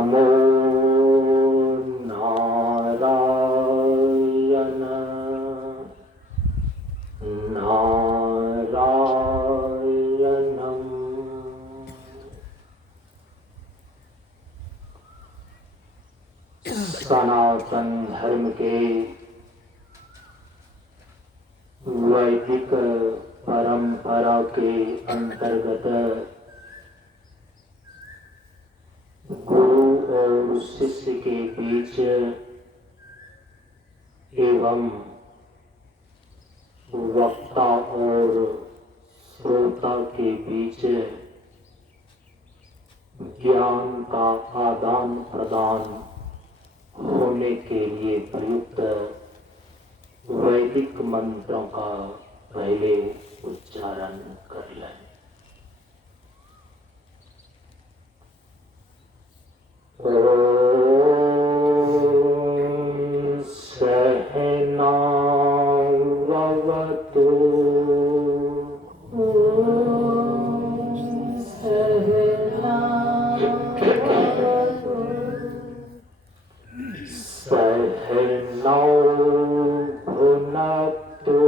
नमो नारायण नारायणं। सनातन धर्म के वैदिक परंपरा के अंतर्गत गुरु और शिष्य के बीच एवं वक्ता और श्रोता के बीच ज्ञान का आदान प्रदान होने के लिए प्रयुक्त वैदिक मंत्रों का पहले उच्चारण कर लें। ओम सहनाववतु सहनौ भुनक्तु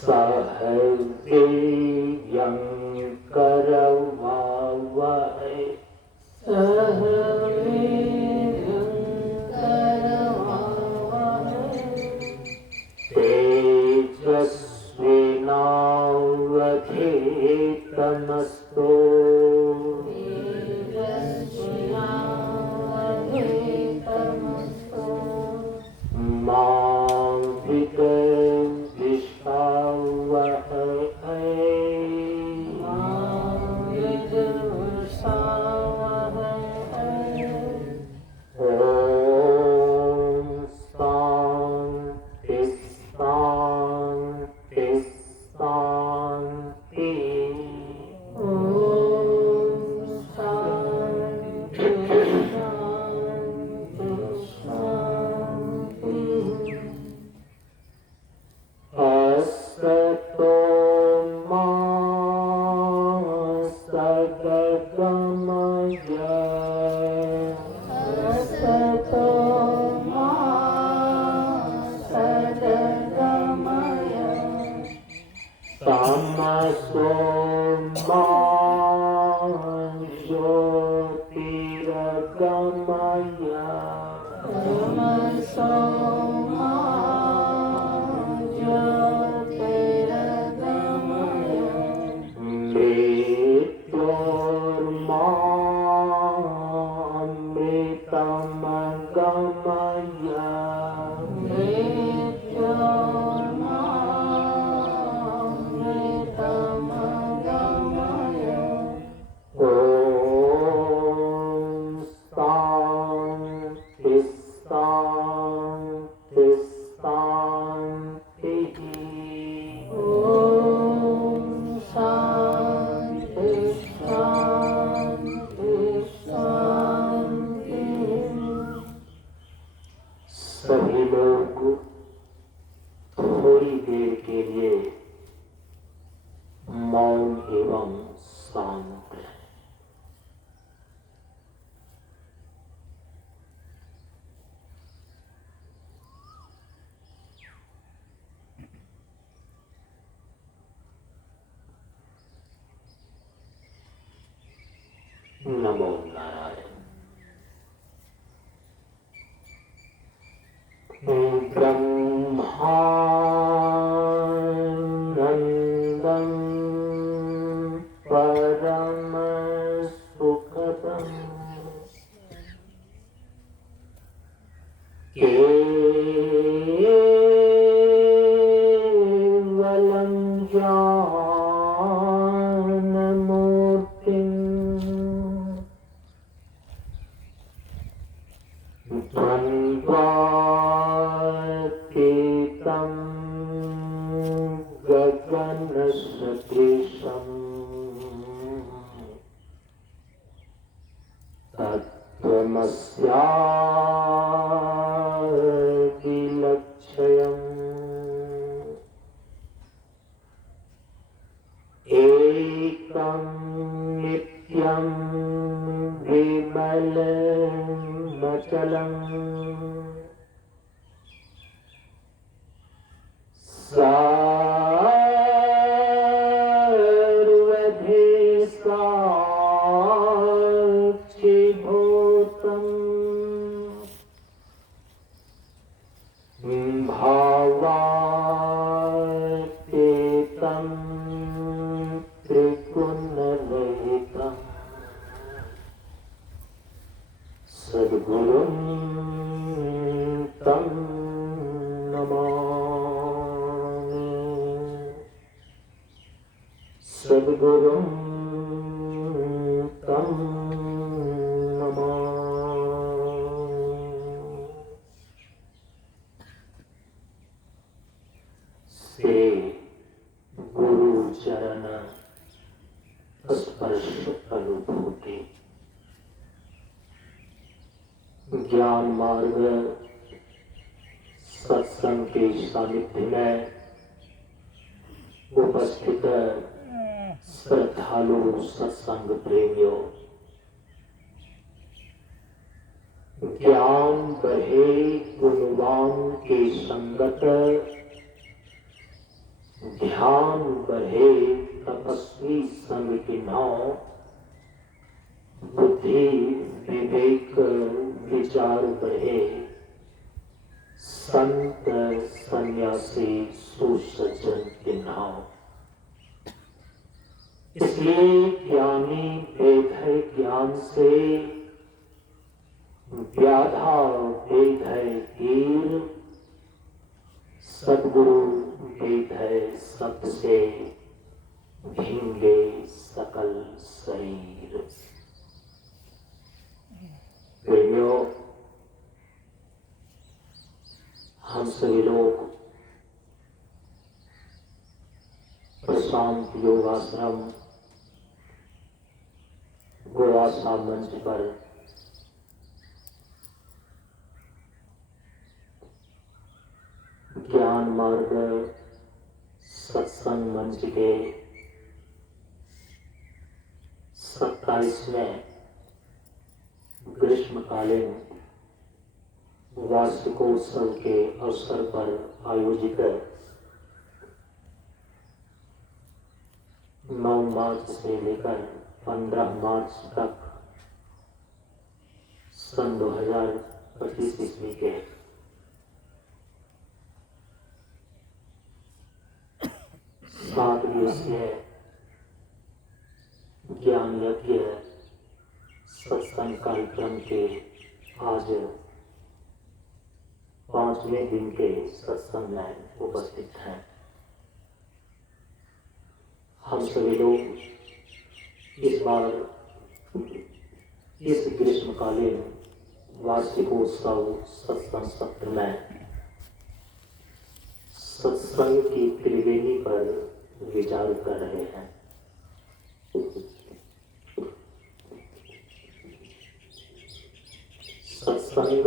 सह वीर्यं करवावहै तेजस्विनावधीतमस्तु मा विद्विषावहै ओम शांति शांति शांति। असतो मा सद्गमय तमसो मा ज्योतिर्गमय सभी लोग थोड़ी देर के लिए मौन एवं शांत रहें। नमो नारायण। ब्रह्मानन्दं परम सुखदं केवलं ज्ञानमूर्तिं द्वन्द्वातीतं गगनसदृशं तत्त्वमस्यादिलक्ष्यम् एकं नित्यं विमलमचलम् सर्वधि साक्षिभूतम् भावातीतं त्रिगुणरहितम् सद्गुरुं तं नमामि। सद्गुरुं तं नमामि। से गुरु चरण स्पर्श अनुभूति ज्ञान मार्ग सत्संग के सानिध्य में उपस्थित श्रद्धालु सत्संग प्रेमियों, ज्ञान बढ़े गुणवान के संगत, ध्यान बढ़े तपस्वी संग की नाव, बुद्धि विवेक विचार बढ़े संत सन्यासी सुसज्जन की नाव। इसलिए ज्ञानी भेद है ज्ञान से, व्याधा भेद है हीर, सद्गुरु भेद है सबसे भिंगे सकल शरीर। प्रेमियों, हम सभी लोग प्रशांत योगाश्रम गोवासा मंच पर ज्ञान मार्ग सत्संग मंच के 27वें ग्रीष्मकालीन वार्षिकोत्सव के अवसर पर आयोजित 9 मार्च से लेकर 15 मार्च तक सन 2025 ईस्वी के 7 दिवसीय ज्ञान यज्ञ सत्संग कार्यक्रम के आज 5वें दिन के सत्संग में उपस्थित हैं। हम सभी लोग इस बार इस ग्रीष्मकालीन वार्षिकोत्सव सत्संग सत्र में सत्संग की त्रिवेणी पर विचार कर रहे हैं। सत्संग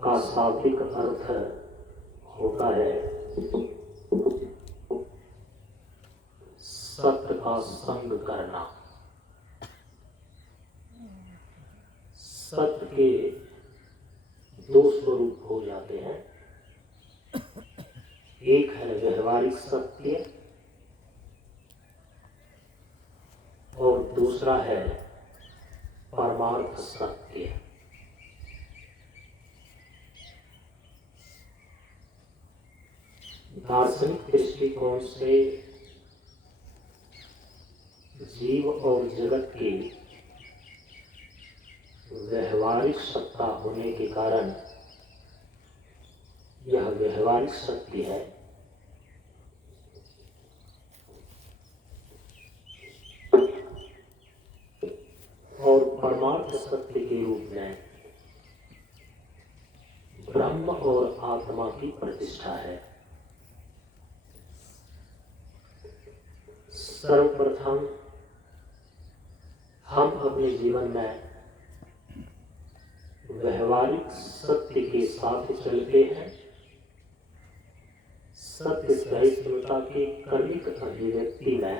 का शाब्दिक अर्थ होता है सत्य का संग करना। सत्य के 2 स्वरूप हो जाते हैं, एक है व्यवहारिक सत्य और दूसरा है परमार्थ सत्य। दार्शनिक दृष्टिकोण से जीव और जगत की व्यवहारिक सत्ता होने के कारण यह व्यवहारिक सत्य है। और परमार्थ सत्य के रूप में ब्रह्म और आत्मा की प्रतिष्ठा है। सर्वप्रथम हम अपने जीवन में व्यवहारिक सत्य के साथ चलते हैं, सत्य सहिष्णुता के क्रमिक अभिव्यक्ति में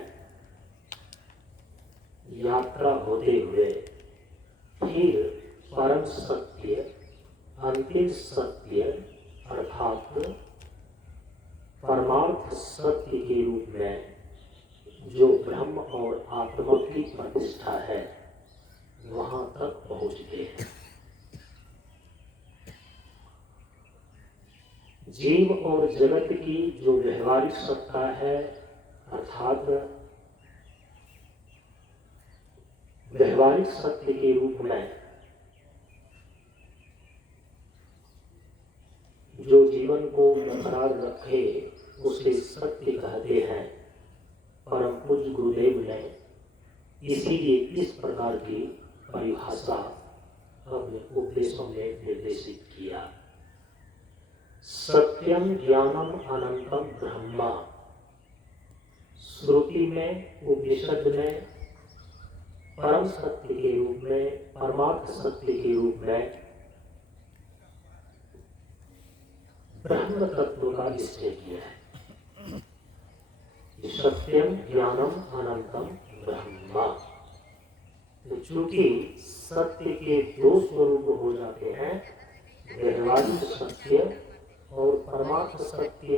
यात्रा होते हुए फिर परम सत्य, अंतिम सत्य अर्थात परमार्थ सत्य के रूप में जो ब्रह्म और आत्मा की प्रतिष्ठा है वहां तक पहुंच गए हैं। जीव और जगत की जो व्यवहारिक सत्ता है अर्थात व्यवहारिक सत्य के रूप में जो जीवन को बरकरार रखे उसे सत्य कहते हैं। परम पूज्य गुरुदेव ने इसीलिए इस प्रकार की परिभाषा अपने उपदेशों में निर्देशित किया। सत्यम ज्ञानम अनंतम ब्रह्मा। श्रुति में उपनिषद में परम सत्य के रूप में, परमार्थ सत्य के रूप में ब्रह्म तत्व का निश्चय किया है। सत्यम ज्ञानम अनंतम ब्रह्मा। तो चूंकि सत्य के दो स्वरूप हो जाते हैं, व्यवहारिक सत्य और परमार्थ सत्य,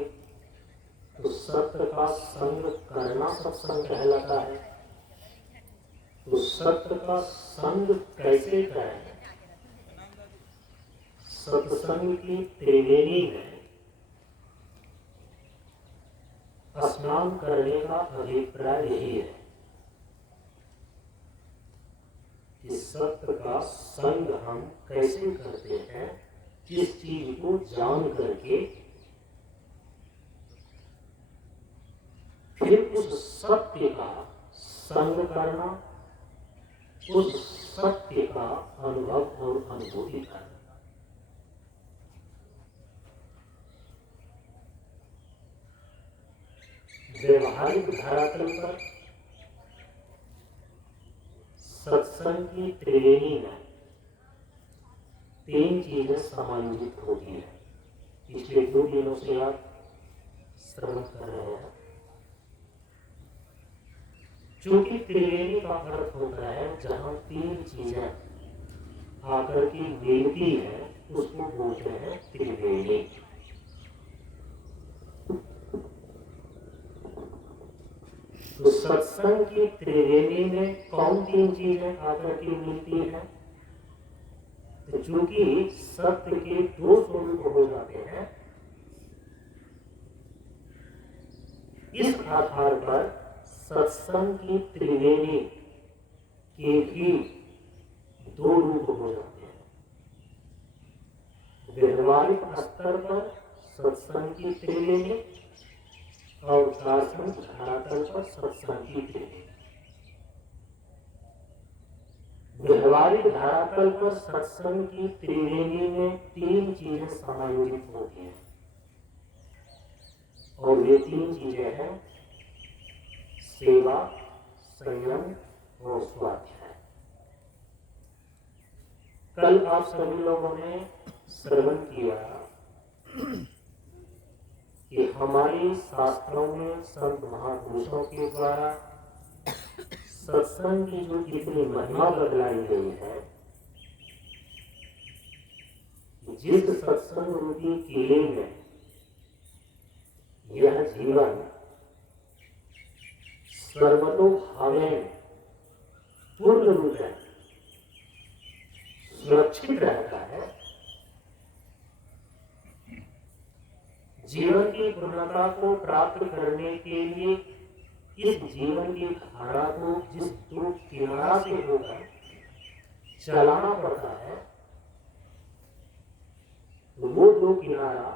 तो सत्य का संग करना सत्संग कहलाता है। तो सत्य का संग कैसे करें? सत्संग की त्रिवेणी में स्नान करने का अभिप्राय यही है कि सत्य का संग हम कैसे करते हैं, इस चीज को जान करके फिर उस सत्य का संग करना, उस सत्य का अनुभव और अनुभूति करना। व्यवहारिक धरातल पर सत्संग की त्रिवेणी में तीन चीजें समायोजित होती हैं। पिछले 2 दिनों से आप श्रवण कर रहे हैं। चूंकि त्रिवेणी का अर्थ होता है जहां तीन चीजें आकर की मिलती है उसको बोलते हैं त्रिवेणी। तो सत्संग की त्रिवेणी में कौन तीन चीजें आकर के मिलती है? तो चूंकि सत्य के दो स्वरूप हो जाते हैं, इस आधार पर सत्संग की त्रिवेणी के भी दो रूप हो जाते हैं। व्यवहारिक स्तर पर सत्संग की त्रिवेणी और दार्शनिक धरातल पर सत्संग की त्रिवेणी। व्यवहारिक धरातल पर सत्संग की त्रिवेणी में तीन चीजें समायोजित होती हैं और वे तीन चीजें हैं सेवा, संयम और स्वाध्याय। कल आप सभी लोगों ने श्रवण किया कि हमारे शास्त्रों में संत महापुरुषों के द्वारा सत्संग की जो जितनी महिमा बतलाई गई है, जिस सत्संग रूपी किले में यह जीवन सर्वतोभावेन पूर्ण रूप में सुरक्षित रहता है, जीवन की पूर्णता को प्राप्त करने के लिए इस जीवन की धारा को जिस दो किनारा से होकर चलाना पड़ता है, वो दो किनारा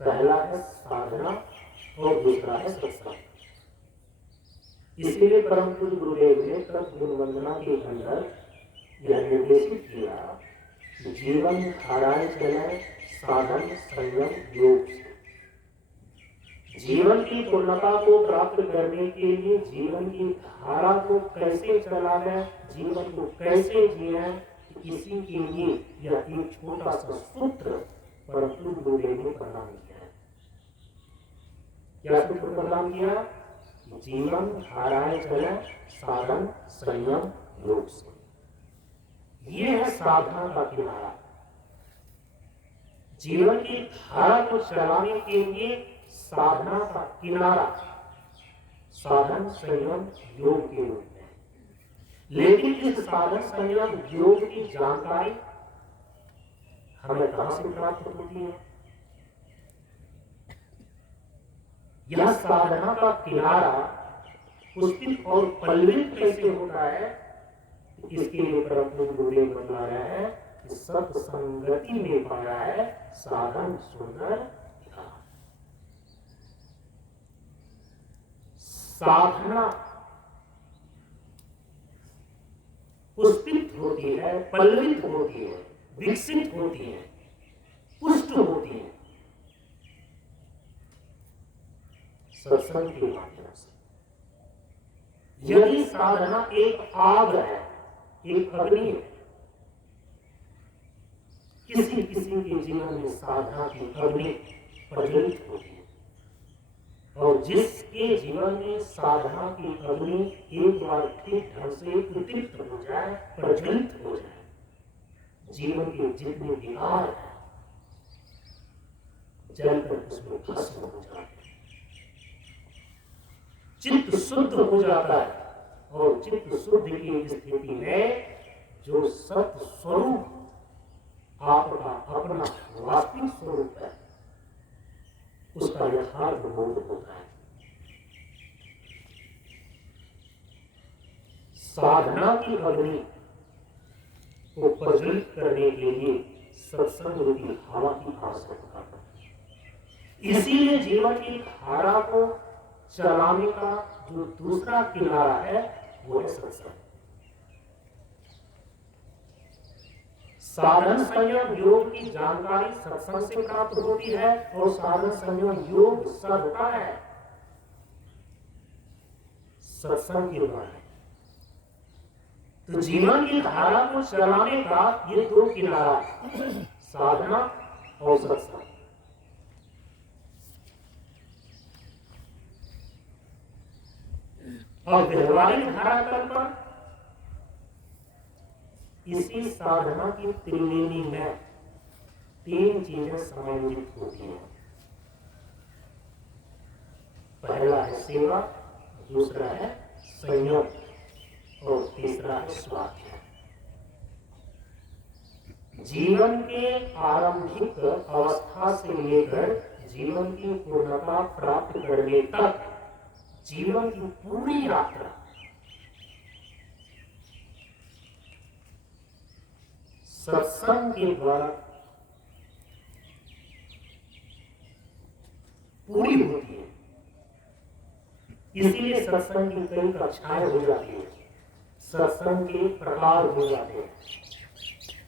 पहला है साधना और दूसरा है सत्संग। इसलिए परम पूज्य गुरुदेव ने तप गुण वंदना के अंदर यह निर्देशित किया कि जीवन धाराएं चले साधन संयम योग से। जीवन की पूर्णता को प्राप्त करने के लिए जीवन की धारा को कैसे चलाना, जीवन को कैसे जिया, इसी के लिए यह एक छोटा सा सूत्र परम पूज्य गुरुदेव ने प्रदान किया है। क्या सूत्र प्रदान किया? जीवन धाराएं चले साधन संयम योग से। ये है साधना का किनारा। जीवन की धारा को चलाने के लिए साधना का किनारा साधन संयम योग के रूप में। लेकिन इस साधन संयम योग की जानकारी हमें कहां से प्राप्त होती है? यह साधना का किनारा पुष्पित और पल्लवित कैसे होता है? इसके लिए परम पूज्य गुरुदेव बता रहे हैं कि सत्संगति में पाया है साधन सुंदर ध्यान। साधना पुष्पित होती है, पल्लवित होती है, विकसित होती है, पुष्ट होती है सत्संग के माध्यम से। यदि साधना एक आग है, एक अग्नि है, किसी किसी के जीवन में साधना की अग्नि प्रज्वलित होती है, और जिसके जीवन में साधना की अग्नि एक बार ठीक ढंग से उद्दीप्त हो जाए, प्रज्वलित हो जाए, जीवन के जितने विकार हैं जलकर उसमें भस्म हो जाते हैं, चित्त शुद्ध हो जाता है। और चित्त शुद्ध की स्थिति में जो सत्य स्वरूप आपका अपना वास्तविक स्वरूप है उसका यथार्थ बोध होता है। साधना की अग्नि को प्रज्वलित करने के लिए सत्संग रूपी हवा की आवश्यकता है। इसीलिए जीवन की धारा को चलाने का जो दूसरा किनारा है वो है सत्संग। साधन संयम योग की जानकारी सत्संग से प्राप्त होती है, और साधन संयम योग सदता है सत्संग के द्वारा। तो जीवन की धारा को चलाने का ये दो किनारा है, साधना और सत्संग। और व्यवहारिक धरातल पर इसी साधना की त्रिवेणी में तीन चीजें समायोजित होती हैं। पहला है सेवा, दूसरा है संयम और तीसरा है स्वाध्याय। जीवन के आरंभिक अवस्था से लेकर जीवन की पूर्णता प्राप्त करने तक जीवन की पूरी यात्रा सत्संग के द्वारा पूरी होती है। इसीलिए सत्संग की कई कक्षाएं हो जाती है, सत्संग के प्रकार हो जाते हैं।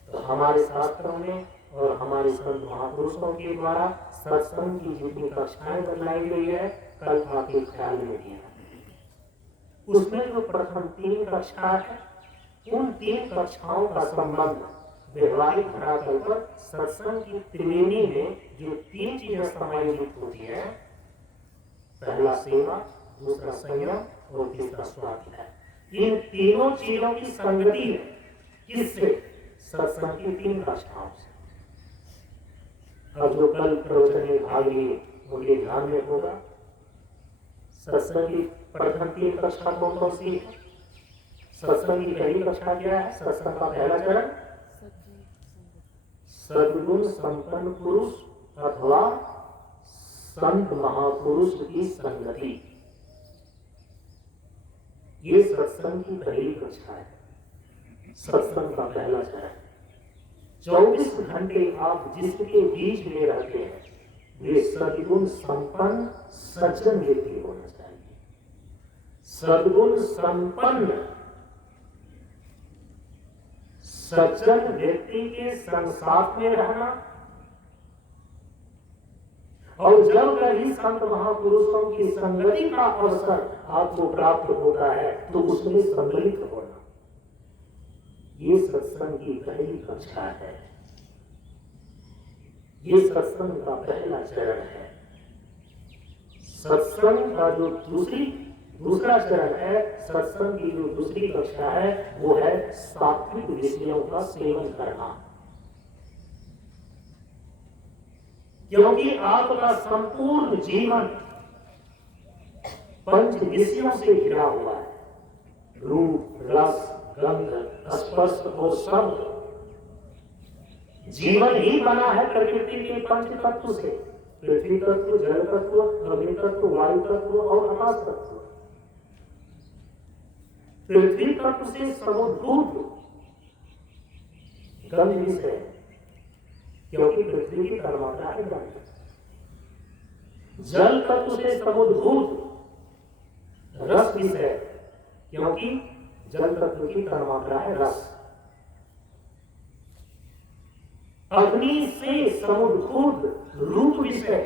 तो हमारे शास्त्रों में और हमारे संत महापुरुषों के द्वारा सत्संग की जितनी कक्षाएं बताई गई है, कल आपके ख्याल में दिया, उसमें जो प्रथम तीन कक्षा है, उन तीन कक्षाओं का संबंध व्यवहारिक धरातल पर सत्संग की त्रिवेणी में जो तीन चीजें समायोजित होती है, पहला सेवा, दूसरा संयम और तीसरा स्वाध्याय। इन तीनों चीजों की संगति है किससे? सत्संग की तीन कक्षाओं से। अब जो कल प्रवचन में भाग लिए उनके ध्यान में होगा सत्संग की प्रथम तीन कक्षा कौन कौन सी है? सत्संग की पहली कक्षा क्या है? सत्संग का पहला चरण सद्गुण संपन्न पुरुष अथवा संत महापुरुष की संगति। ये सत्संग की पहली कक्षा है, सत्संग का पहला चरण। 24 घंटे आप जिसके बीच में रहते हैं वे सद्गुण संपन्न सज्जन व्यक्ति होना चाहिए। सद्गुण संपन्न सज्जन व्यक्ति के संग साथ में रहना, और जब कभी संत महापुरुषों की संगति का अवसर आपको प्राप्त होता है तो उसमें सम्मिलित होना, ये सत्संग की पहली कक्षा है, ये सत्संग का पहला चरण है। सत्संग का जो दूसरा चरण है, सत्संग की जो दूसरी कक्षा है, वो है सात्विक विषयों का सेवन करना। क्योंकि आपका संपूर्ण जीवन पंच विषयों से घिरा हुआ है। रूप, रस, गंध, स्पर्श और शब्द। जीवन ही बना है प्रकृति के पंच तत्व से, पृथ्वी तत्व, जल तत्व, अग्नि तत्व, वायु तत्व और आकाश तत्व। पृथ्वी तत्व से समुद्भूत गंध विषय, क्योंकि पृथ्वी की तन्मात्रा है गंध। जल तत्व से समुद्भूत रस विषय, क्योंकि जल तत्व की तन्मात्रा है रस। अग्नि से समुद्भूत रूप विषय,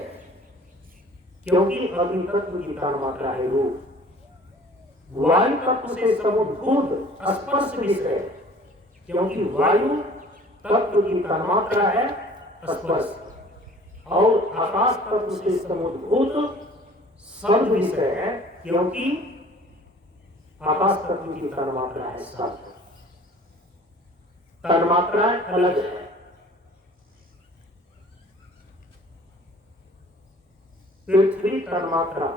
क्योंकि अग्नि तत्व की तन्मात्रा है रूप। वायु तत्व से समुद्भूत स्पर्श विषय, क्योंकि वायु तत्व की तन्मात्रा है स्पर्श। और आकाश तत्व से समुद्भूत शब्द विषय है, क्योंकि आकाश तत्व की तन्मात्रा है शब्द। तन्मात्रा अलग है। पृथ्वी तन्मात्रा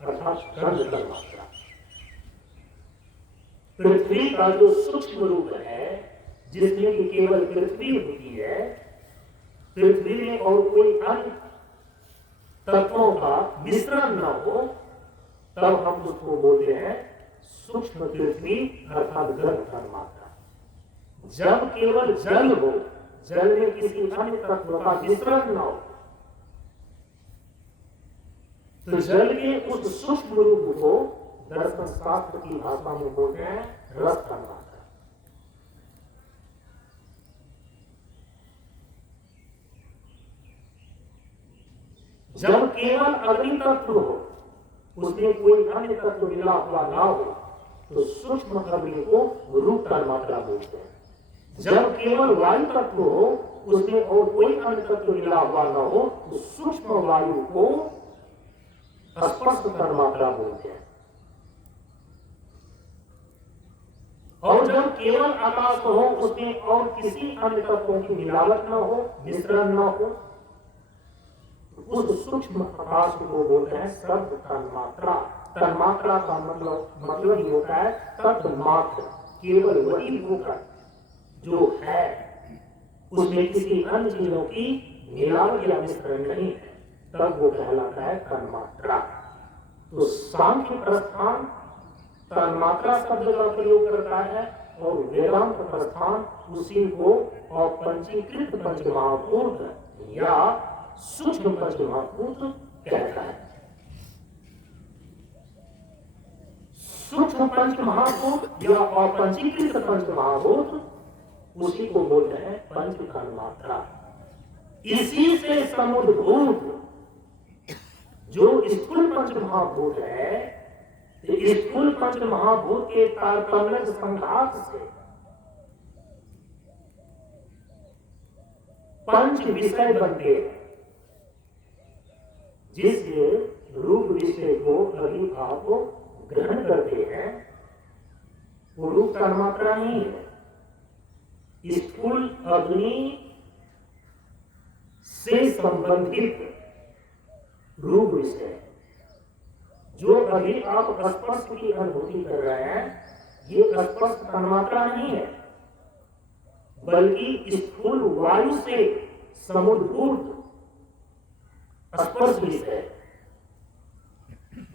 अर्थात गंध तन्मात्रा। पृथ्वी का जो सूक्ष्म रूप है, जिसमें कि केवल पृथ्वी होती है, पृथ्वी में और कोई अन्य तत्वों का मिश्रण न हो, तब हम उसको बोलते हैं सूक्ष्म पृथ्वी अर्थात गंध तन्मात्रा। जब केवल जल हो, जल में किसी अन्य तत्व का मिश्रण न हो, तो जल के उस सूक्ष्म रूप को दर्शन शास्त्र की भाषा में बोलते हैं रस तन्मात्रा। जब केवल अग्नि तत्व हो, उसमें कोई अन्य तत्व मिला हुआ ना हो, तो सूक्ष्म अग्नि को रूप तन्मात्रा बोलते हैं। जब केवल वायु तत्व हो, उसमें और कोई अन्य तत्व मिला हुआ ना हो, तो सूक्ष्म वायु को स्पर्श तन्मात्रा बोलते हैं। और जब केवल आकाश हो, उसमें और किसी अन्य तत्वों की मिलावट न हो, मिश्रण न हो, उस सूक्ष्म आकाश को बोलते हैं शब्द तन्मात्रा। तन्मात्रा का मतलब ये होता है तन्मात्र, केवल वही होकर जो है, उसमें किसी अन्य चीजों की मिलावट या मिश्रण नहीं है, तब वो कहलाता है तन्मात्रा। तो सांख्य प्रस्थान तन्मात्रा शब्द का प्रयोग करता है, और वेदांत प्रस्थान उसी को अपंचीकृत पंचमहाभूत या सूक्ष्म पंचमहाभूत कहता है। सूक्ष्म पंचमहाभूत या अपंचीकृत पंचमहाभूत, उसी को बोलते हैं पंच तन्मात्रा। इसी से समुद्भूत जो स्थूल पंचमहाभूत है, स्थूल पंचमहाभूत के तारतम्य संघात से पंच विषय बनते हैं। जिस रूप विषय को अभी आप ग्रहण करते हैं, वो रूप तन्मात्रा नहीं है। स्थूल अग्नि से संबंधित रूप विषय, जो अभी आप स्पर्श की अनुभूति कर रहे हैं, ये स्पर्श तन्मात्रा नहीं है, बल्कि स्थूल वायु से समुद्भूत स्पर्श विषय।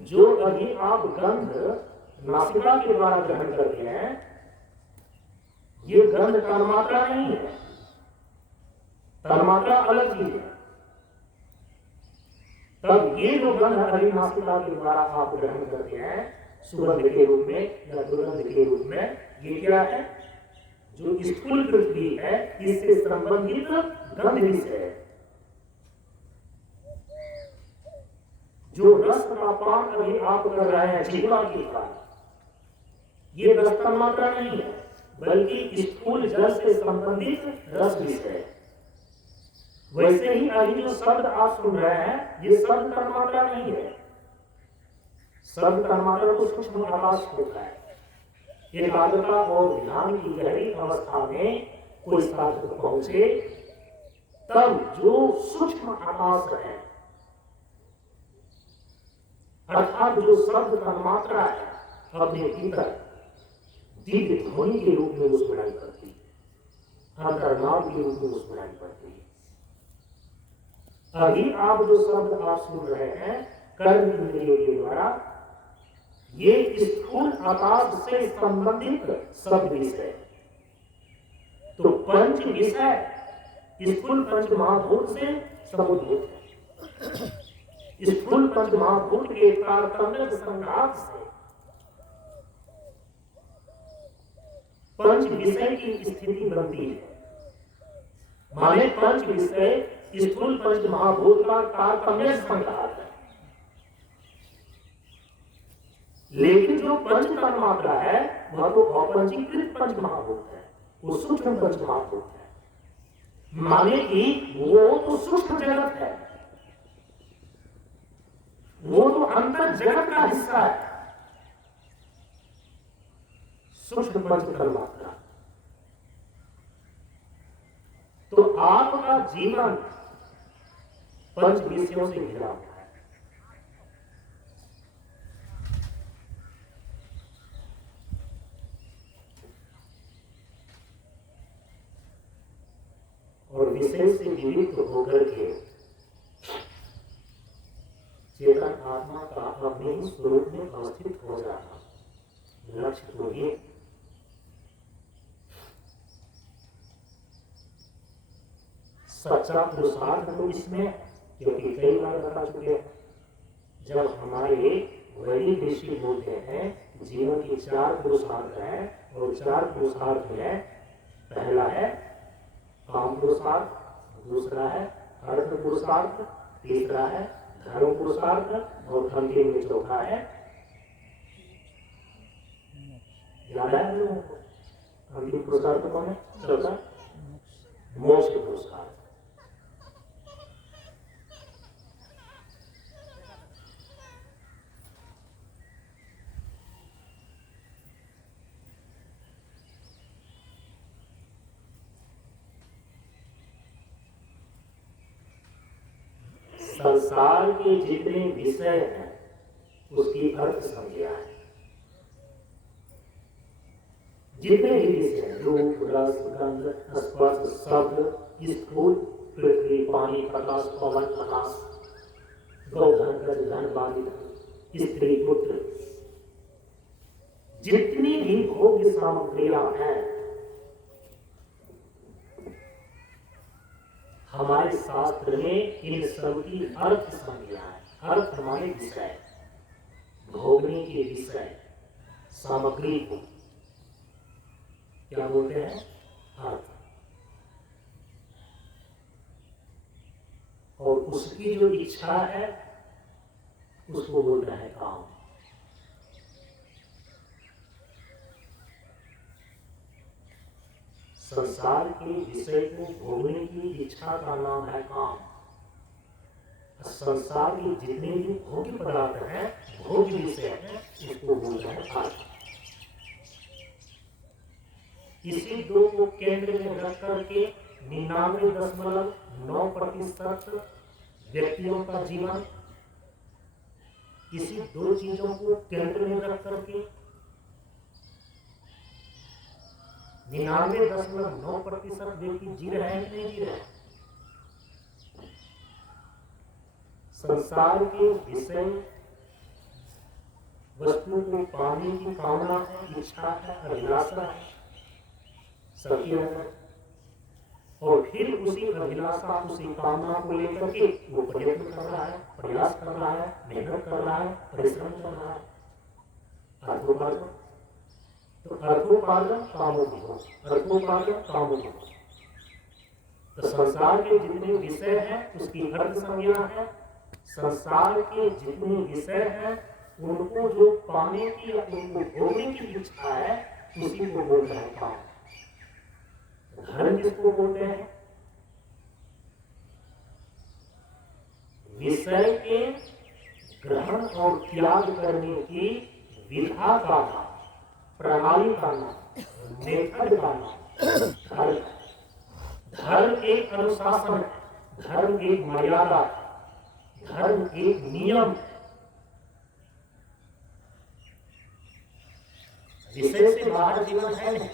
जो अभी आप गंध नासिका के द्वारा ग्रहण करते हैं, ये गंध तन्मात्रा नहीं है। तन्मात्रा अलग चीज है। तब ये जो गंध अभी नासिका के द्वारा आप ग्रहण करते हैं, सुगंध के रूप में या दुर्गंध के रूप में, ये क्या है? जो स्थूल पृथ्वी है, इससे संबंधित गंध विषय है। जो रस का पान अभी आप कर रहे हैं जीवा के कारण, ये रस तन्मात्रा नहीं है, बल्कि स्थूल जल से संबंधित रस विषय है। वैसे ही अभी जो शब्द आप सुन रहे हैं, ये शब्द तन्मात्रा नहीं है, शब्द तन्मात्रा तो सूक्ष्म आकाश होता है। एकाग्रता और ध्यान की गहरी अवस्था में कोई साधक पहुंचे तब जो सूक्ष्म आकाश है अर्थात जो शब्द तन्मात्रा है अपने भीतर दिव्य ध्वनि के रूप में मुस्कुराई करती है, अंतर्नाद के रूप में मुस्कुराई करती है। अभी आप जो शब्द आप सुन रहे हैं कर्म इंद्रियों के द्वारा, ये स्थूल आकाश से संबंधित शब्द विषय। तो पंच विषय स्थूल पंच महाभूत से समुद्भूत है। स्थूल पंच महाभूत के तारतम्य संघात से पंच विषय की स्थिति बनती है। माने पंच विषय स्थूल पंच महाभूत का तारतम्य संघात है। लेकिन जो पंच तन्मात्रा है वह तो अपंचीकृत पंच महाभूत है, वो सूक्ष्म पंच महाभूत है। माने कि वो तो सूक्ष्म जगत है, वो तो अंतर जगत का हिस्सा है, सूक्ष्म पंच तन्मात्रा। तो आपका जीवन पंच विषयों से घिरा हुआ है। और विषय से जीवित होकर के चेतन आत्मा का अपने ही स्वरूप में अवस्थित हो जाना लक्ष्य तो ये। सच्चा पुरुषार्थ तो इसमें, क्योंकि कई बार बता चुके हैं, जब हमारे वैदिक ऋषि बोलते हैं जीवन के 4 पुरुषार्थ हैं और 4 पुरुषार्थ में पहला है काम पुरुषार्थ, दूसरा है अर्थ पुरुषार्थ, तीसरा है धर्म पुरुषार्थ और अंतिम में चौथा है, याद है लोगों को? अंतिम पुरुषार्थ कौन है? चौथा मोक्ष पुरुषार्थ। संसार के जितने विषय हैं उसकी अर्थ संज्ञा है। जितने भी विषय रूप रस गंध स्पर्श शब्द स्थूल पृथ्वी पानी प्रकाश पवन आकाश गौधन गजधन बालिक स्त्री पुत्र जितनी भी भोग्य सामग्रियां हैं हमारे शास्त्र में इन सब की अर्थ संज्ञा है। अर्थ हमारे विषय भोगने के विषय सामग्री को क्या बोलते हैं? अर्थ। और उसकी जो इच्छा है उसको बोलता है काम। संसार के विषय को भोगने की इच्छा का नाम है काम। संसार के जितने भी भोग्य पदार्थ हैं भोग्य विषय हैं उसको बोलता है अर्थ। इसी दो को केंद्र में रख करके 99.9% व्यक्तियों का जीवन इसी दो चीजों को केंद्र में रख करके 99.9% व्यक्ति जी रहे हैं कि नहीं जी रहे? संसार के विषय वस्तु को पाने की कामना है, इच्छा है, अभिलाषा है सबके अंदर। और फिर उसी अभिलाषा उसी कामना को लेकर के वो प्रयत्न कर रहा है, प्रयास कर रहा है, मेहनत कर रहा है, परिश्रम कर रहा है। अर्थोपार्जन तो अर्थोपार्जन कामोपार्जन, अर्थोपार्जन कामोपार्जन। तो संसार के जितने विषय हैं उसकी अर्थ संज्ञा है। संसार के जितने विषय हैं उनको जो पाने की या उनको भोगने की इच्छा है उसी को बोलते हैं काम। धर्म किसको बोलते हैं? विषय के ग्रहण और त्याग करने की विधा का नाम, प्रणाली का नाम, मेथड का नाम धर्म है। धर्म एक अनुशासन है, धर्म एक मर्यादा है, धर्म एक नियम है। विषय से बाहर जीवन है नहीं,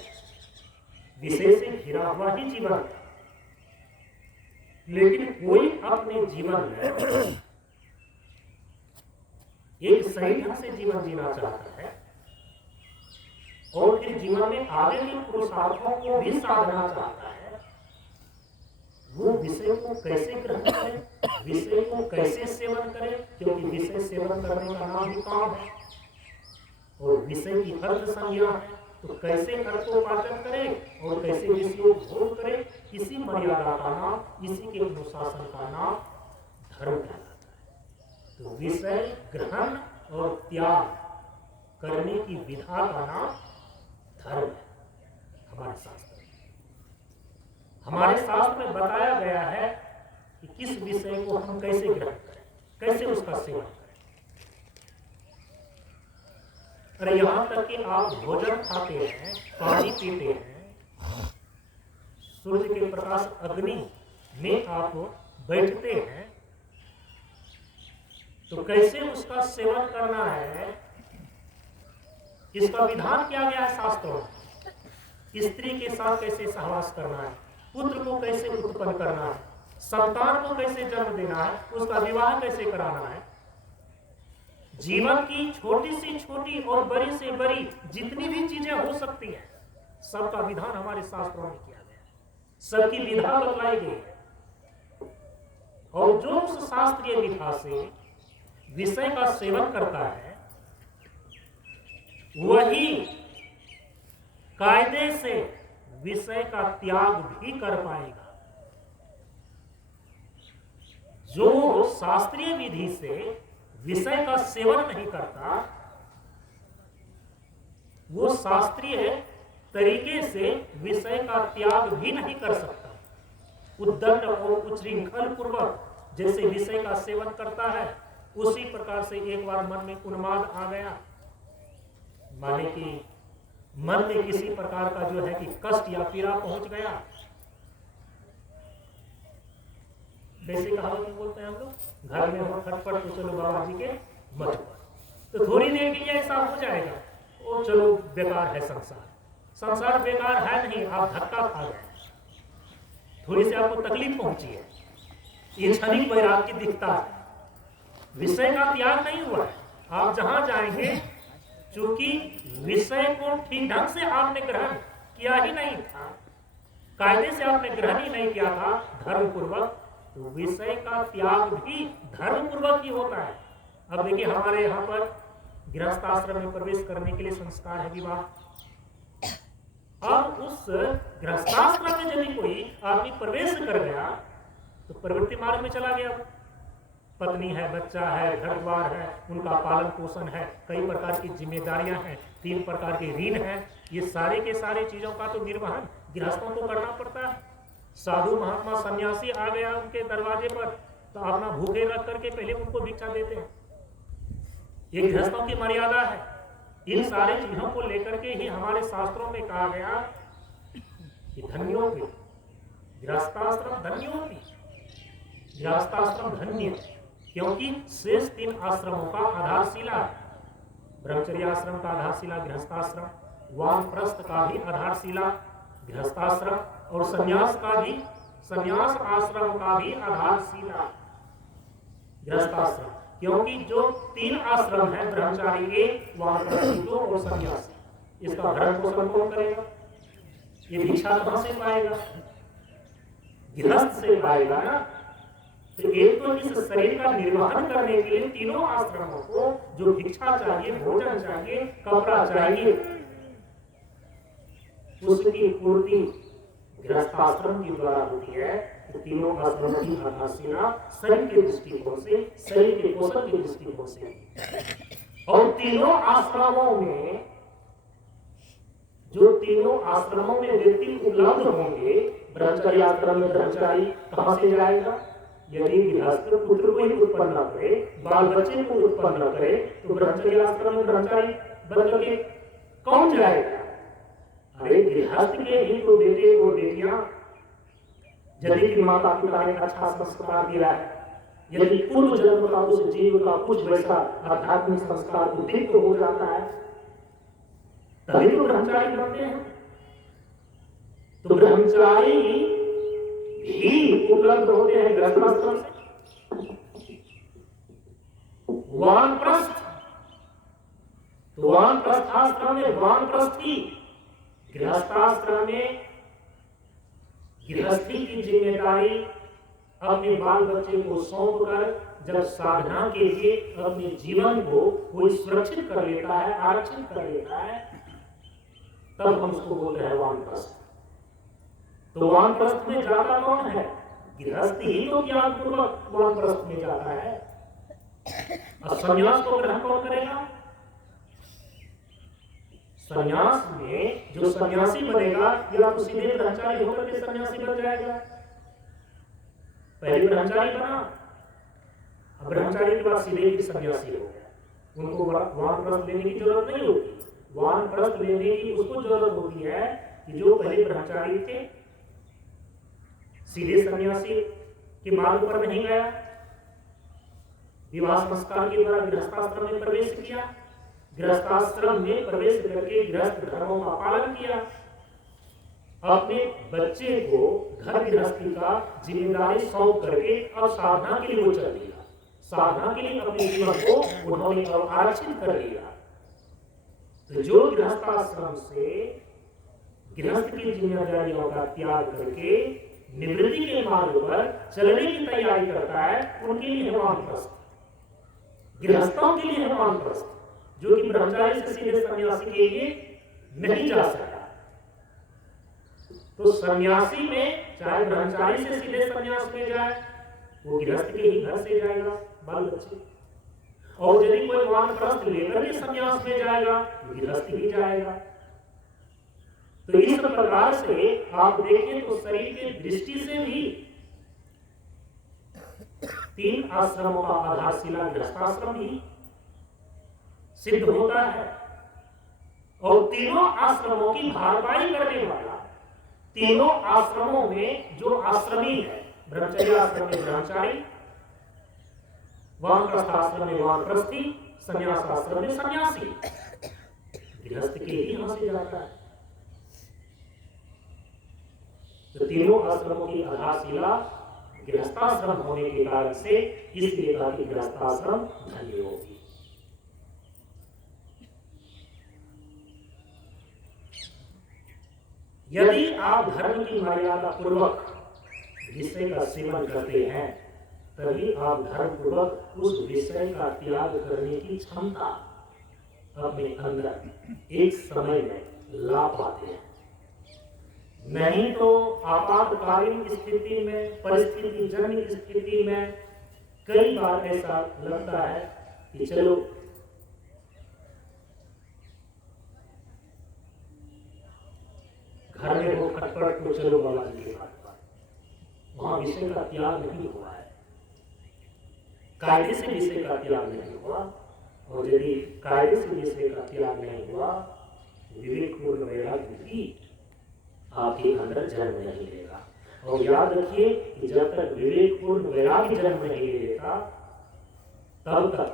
विषय से घिरा हुआ ही जीवन है। लेकिन कोई अपने जीवन में एक सही ढंग से जीवन जीना चाहता है और फिर जीवन में आगे के पुरुषार्थों को भी साधना चाहता है, वो विषय को कैसे ग्रहण करे, विषय को कैसे सेवन करे, क्योंकि विषय सेवन करने का नाम ही काम है और विषय की अर्थ संज्ञा है। तो कैसे अर्थ को पाचन करे और कैसे विषयों को भोग करे, इसी मर्यादा का नाम, इसी के अनुशासन का नाम धर्म कहलाता है। तो विषय ग्रहण और त्याग करने की विधा का नाम धर्म है। हमारे शास्त्र में बताया गया है कि किस विषय को हम कैसे ग्रहण करें, कैसे उसका सेवन करें। अरे यहां तक कि आप भोजन खाते हैं, पानी पीते हैं, सूर्य के प्रकाश अग्नि में आप बैठते हैं, तो कैसे उसका सेवन करना है, इसका विधान किया गया है शास्त्रों में। स्त्री के साथ कैसे सहवास करना है, पुत्र को कैसे उत्पन्न करना है, संतान को कैसे जन्म देना है, उसका विवाह कैसे कराना है। जीवन की छोटी से छोटी और बड़ी से बड़ी जितनी भी चीजें हो सकती हैं, सबका विधान हमारे शास्त्रों में किया गया है, सबकी विधा बतलाई गई है। और जो उस शास्त्रीय विधा से विषय का सेवन करता है, वही कायदे से विषय का त्याग भी कर पाएगा। जो शास्त्रीय विधि से विषय का सेवन नहीं करता, वो शास्त्रीय तरीके से विषय का त्याग भी नहीं कर सकता। उद्दंड और उच्छृंखल पूर्वक जैसे विषय का सेवन करता है, उसी प्रकार से एक बार मन में उन्माद आ गया, माने कि मन में किसी प्रकार का जो है कि कष्ट या पीड़ा पहुंच गया। कैसे कहावत में बोलते हैं हम लोग, घर में हो खटपट तो चलो बाबा जी के मत पर। तो थोड़ी देर के लिए ऐसा हो जाएगा, वो चलो बेकार है संसार, संसार बेकार है नहीं, आप धक्का खा गए, थोड़ी सी आपको तकलीफ पहुंची है, ये क्षणिक वैराग्य दिखता है, विषय का त्याग नहीं हुआ है। आप जहां जाएंगे, चूंकि विषय को ठीक ढंग से आपने ग्रहण किया ही नहीं था, कायदे से आपने ग्रहण ही नहीं किया था धर्म पूर्वक, तो विषय का त्याग भी धर्म पूर्वक ही होता है। अब देखिए, हमारे यहाँ पर गृहस्थ आश्रम में प्रवेश करने के लिए संस्कार है विवाह। अब उस गृहस्थाश्रम में यदि कोई आदमी प्रवेश कर गया तो प्रवृत्ति मार्ग में चला गया। पत्नी है, बच्चा है, घर द्वार है, उनका पालन पोषण है, कई प्रकार की जिम्मेदारियां हैं, 3 प्रकार के ऋण हैं, ये सारे के सारे चीजों का तो निर्वहन गृहस्थों को करना पड़ता है। साधु महात्मा सन्यासी आ गया उनके दरवाजे पर, तो अपना भूखे रख करके पहले उनको भिक्षा देते हैं। ये गृहस्थों की मर्यादा है। इन सारे चीजों को लेकर के ही हमारे शास्त्रों में कहा गया कि धन्यों पे गृहस्थाश्रम, धन्यों पे गृहस्थाश्रम धन्य, क्योंकि शेष 3 आश्रमों का आधारशिला है। ब्रह्मचर्याश्रम का आधारशिला गृहस्थाश्रम, वानप्रस्थ का भी आधारशिला गृहस्थाश्रम, और संन्यास आश्रम का भी आधारशिला गृहस्थाश्रम। क्योंकि जो 3 आश्रम है, ब्रह्मचारी 1, वानप्रस्थ 2 और संन्यासी, इसका भरण पोषण कौन करेगा? ये भिक्षा कहां से पाएगा? गृहस्थ से पाएगा ना। तो एक तो इस शरीर का निर्वहन करने के लिए तीनों आश्रमों को जो भिक्षा चाहिए, भोजन चाहिए, कपड़ा चाहिए, उसकी पूर्ति गृहस्थाश्रम के द्वारा होती है। तो तीनों आश्रमों की आधारशिला शरीर के दृष्टिकोण से, शरीर के पोषण के दृष्टिकोण से, और तीनों आश्रमों में जो तीनों आश्रमों में व्यक्ति उपलब्ध होंगे, ब्रह्मचर्य आश्रम में ब्रह्मचारी कहां से जाएगा? यदि गृहस्थ पुत्र को ही उत्पन्न न करे, बाल बच्चे को उत्पन्न न करे, तो ब्रह्मचर्य आश्रम में ब्रह्मचारी बन करके कौन जाएगा? अरे गृहस्थ के ही तो बेटे और बेटियां, यदि कि माता पिता ने अच्छा संस्कार दिया है, यदि पूर्व जन्म का उस जीव का कुछ वैसा आध्यात्मिक संस्कार उदित हो जाता है, तभी तो ब्रह्मचारी बनते हैं। तो ब्रह्मचारी भी उपलब्ध होते हैं गृहस्थाश्रम से। वानप्रस्थ, तो वानप्रस्थाश्रम में वानप्रस्थी, गृहस्थाश्रम में गृहस्थी की जिम्मेदारी अपने बाल बच्चे को सौंप कर जब साधना के लिए अपने जीवन को कोई सुरक्षित कर लेता है, आरक्षित कर लेता है, तब हम उसको बोलते हैं वानप्रस्थ। तो वानप्रस्थ में जाता कौन है? गृहस्थ ही तो ज्ञान पूर्वक वानप्रस्थ में जाता है। अब संन्यास को ग्रहण कौन करेगा? संन्यास में जो सन्यासी बनेगा या तो सीधे ब्रह्मचारी होकर के सन्यासी बन जाएगा। पहले ब्रह्मचारी बना, अब ब्रह्मचारी के बाद सीधे भी सन्यासी हो गया। उनको वानप्रस्थ लेने की जरूरत नहीं होती। वानप्रस्थ लेने की उसको जरूरत होती है कि जो पहले ब्रह्मचारी थे, सीधे सन्यासी के मार्ग पर नहीं गया, विवाह संस्कार के द्वारा गृहस्थाश्रम में प्रवेश किया, गृहस्थाश्रम में प्रवेश करके गृहस्थ धर्मों का पालन किया, अपने बच्चे को घर गृहस्थी का जिम्मेदारी सौंप करके अब साधना के लिए वो चल दिया। साधना के लिए अपने जीवन को उन्होंने आरक्षित कर लिया। तो जो गृहस्थाश्रम से गृहस्थ की जिम्मेदारियों का त्याग करके निवृत्ति के मार्ग पर चलने की तैयारी करता है, उनके लिए है वानप्रस्थ। गृहस्थों के लिए है वानप्रस्थ, जो कि ब्रह्मचारी से सीधे सन्यासी के लिए नहीं जा सकता। तो सन्यासी में चाहे ब्रह्मचारी से सीधे सन्यास में जाए, वो गृहस्थ के ही घर से जाएगा, बाल बच्चे। और यदि कोई वानप्रस्थ लेकर के सन्यास में जाएगा, गृहस्थ ही जाएगा। तो इस प्रकार से आप देखें तो शरीर की दृष्टि से भी 3 आश्रमों का आधारशिला गृहस्थाश्रम ही सिद्ध होता है। और तीनों आश्रमों की भरपाई करने वाला, तीनों आश्रमों में जो आश्रमी है, ब्रह्मचर्य आश्रम में ब्रह्मचारी, वानप्रस्थ आश्रम में वानप्रस्थी, संन्यास आश्रम में सन्यासी, गृहस्थ के ही यहां से जाता है। तो तीनों आश्रमों की आधारशिला गृहस्थाश्रम होने के कारण से इसलिए कहा कि गृहस्थाश्रम धन्य होगी। यदि आप धर्म की मर्यादा पूर्वक विषय का सेवन करते हैं, तभी आप धर्म पूर्वक उस विषय का त्याग करने की क्षमता अपने अंदर एक समय में ला पाते हैं। नहीं तो आपातकालीन स्थिति में, परिस्थिति जन्य स्थिति में कई बार ऐसा लगता है कि चलो घर में हो खटपट तो चलो बाबा जी के पास, वहां विषय का त्याग नहीं हुआ है, कायदे से विषय का त्याग नहीं हुआ। और यदि कायदे से विषय का त्याग नहीं हुआ, विवेकपूर्ण वैराग्य भी आपके अंदर जन्म नहीं लेगा। और याद रखिए कि जब तक विवेकपूर्ण वैराग्य जन्म नहीं लेगा, तब तक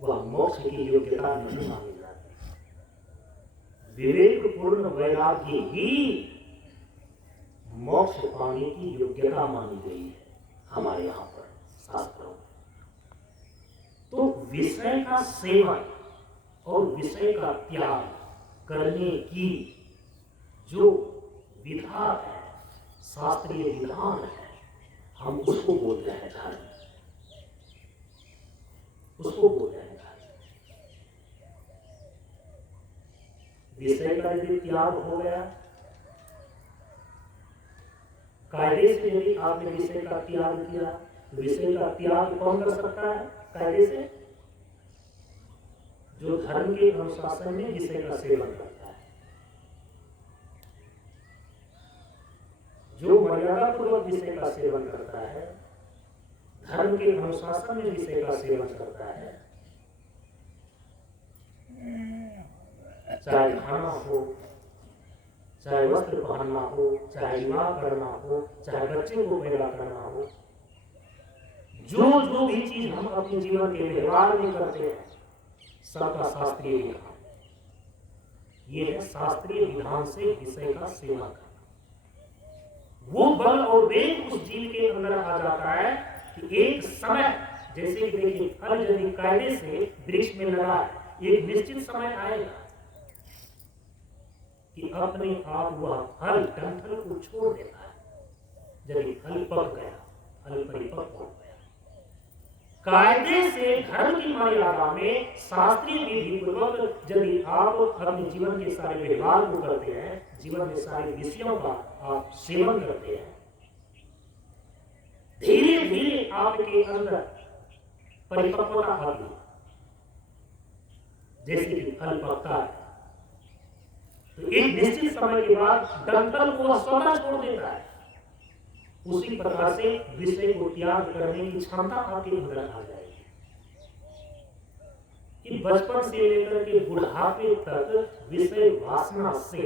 वह मोक्ष की योग्यता नहीं मानी जाती। विवेकपूर्ण वैराग्य ही मोक्ष पाने की योग्यता मानी गई है हमारे यहाँ पर शास्त्रों में। तो विषय का सेवन और विषय का त्याग करने की जो विधा है, शास्त्रीय विधान है, हम उसको बोलते हैं धर्म, उसको बोलते हैं धर्म। विषय का यदि त्याग हो गया, कायदे से यदि आपने विषय का त्याग किया, तो विषय का त्याग कौन कर सकता है कायदे से? जो धर्म के अनुशासन में विषय का सेवन करता है, जो मर्यादा पूर्वक विषय का सेवन करता है, धर्म के अनुशासन में विषय का सेवन करता है, चाहे खाना हो, चाहे वस्त्र पहनना हो, चाहे विवाह करना हो, चाहे बच्चे को पैदा करना हो, जो भी चीज हम अपने जीवन के व्यवहार में करते हैं सबका शास्त्रीय विधान, ये है शास्त्रीय विधान से विषय का सेवन करना। वो बल और वेग उस जीव के अंदर आ जाता है कि एक समय, जैसे कि देखिए फल यदि कायदे से वृक्ष में लगा है, एक निश्चित समय आएगा कि अपने आप वह फल डंठल को छोड़ देता है। यदि फल पक गया, फल परिपक्व हो गया। कायदे से धर्म की मर्यादा में शास्त्रीय विधि पूर्वक यदि आप अपने जीवन के सारे व्यवहार को करते हैं, जीवन में सारे विषयों का आप सेवन करते हैं, धीरे धीरे आपके अंदर परिपक्वता आती है। जैसे कि फल पकता है तो एक निश्चित समय के बाद डंठल को स्वतः छोड़ देता है। उसी प्रकार से विषय को त्याग करने की क्षमता आपके अंदर आ जाएगी। कि बचपन से लेकर के बुढ़ापे तक विषय वासना से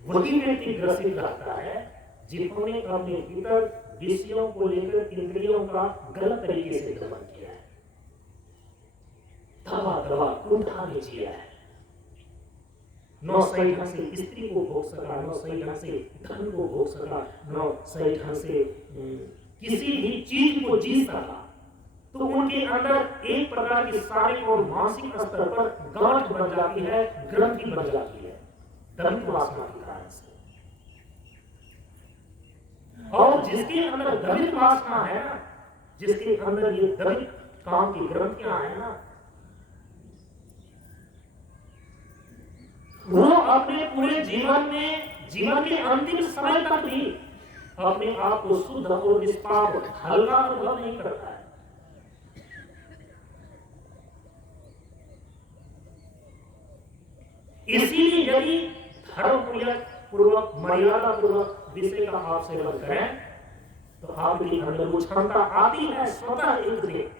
वही व्यक्ति ग्रसित रहता है जिन्होंने अपने भीतर विषयों को लेकर इंद्रियों का गलत तरीके से दमन किया है, दबा दबा कुंठा में जिया है, न सही ढंग से स्त्री को भोग सका, न सही ढंग से धन को भोग सका, न सही ढंग से किसी भी चीज को जी सका। तो उनके अंदर एक प्रकार की शारीरिक और मानसिक स्तर पर गांठ बन जाती है, ग्रंथि बन जाती है, दमित वासना के कारण से। और जिसके अंदर दमित वासना है ना, जिसके अंदर ये दमित काम की ग्रंथियां है ना, वो अपने पूरे जीवन में, जीवन के अंतिम समय तक भी अपने आप को शुद्ध और निष्पाप हल्का अनुभव नहीं करता है। इसीलिए यदि धर्म पूर्वक मर्यादा पूर्वक विषय का आप सेवन करें तो आपके अंदर वो क्षमता आती है स्वतः एक दिन,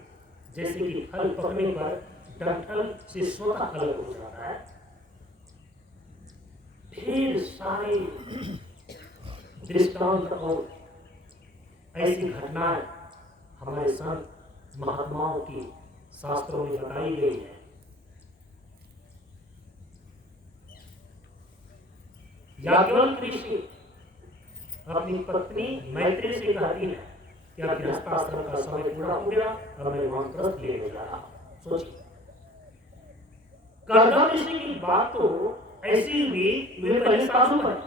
जैसे कि फल पकने पर डंठल से स्वतः अलग हो जाता है। ढेर सारे दृष्टांत और ऐसी घटनाएं हमारे संत महात्माओं की शास्त्रों में बताई गई है। याज्ञवल्क्य ऋषि अपनी पत्नी मैत्री से कहती है कि अब गृहस्थाश्रम का समय पूरा हो गया, अब मैं वानप्रस्थ लेने जा रहा हूं। सोचिए, कर्दम ऋषि की बात तो ऐसी हुई, वे पहले साधु बने,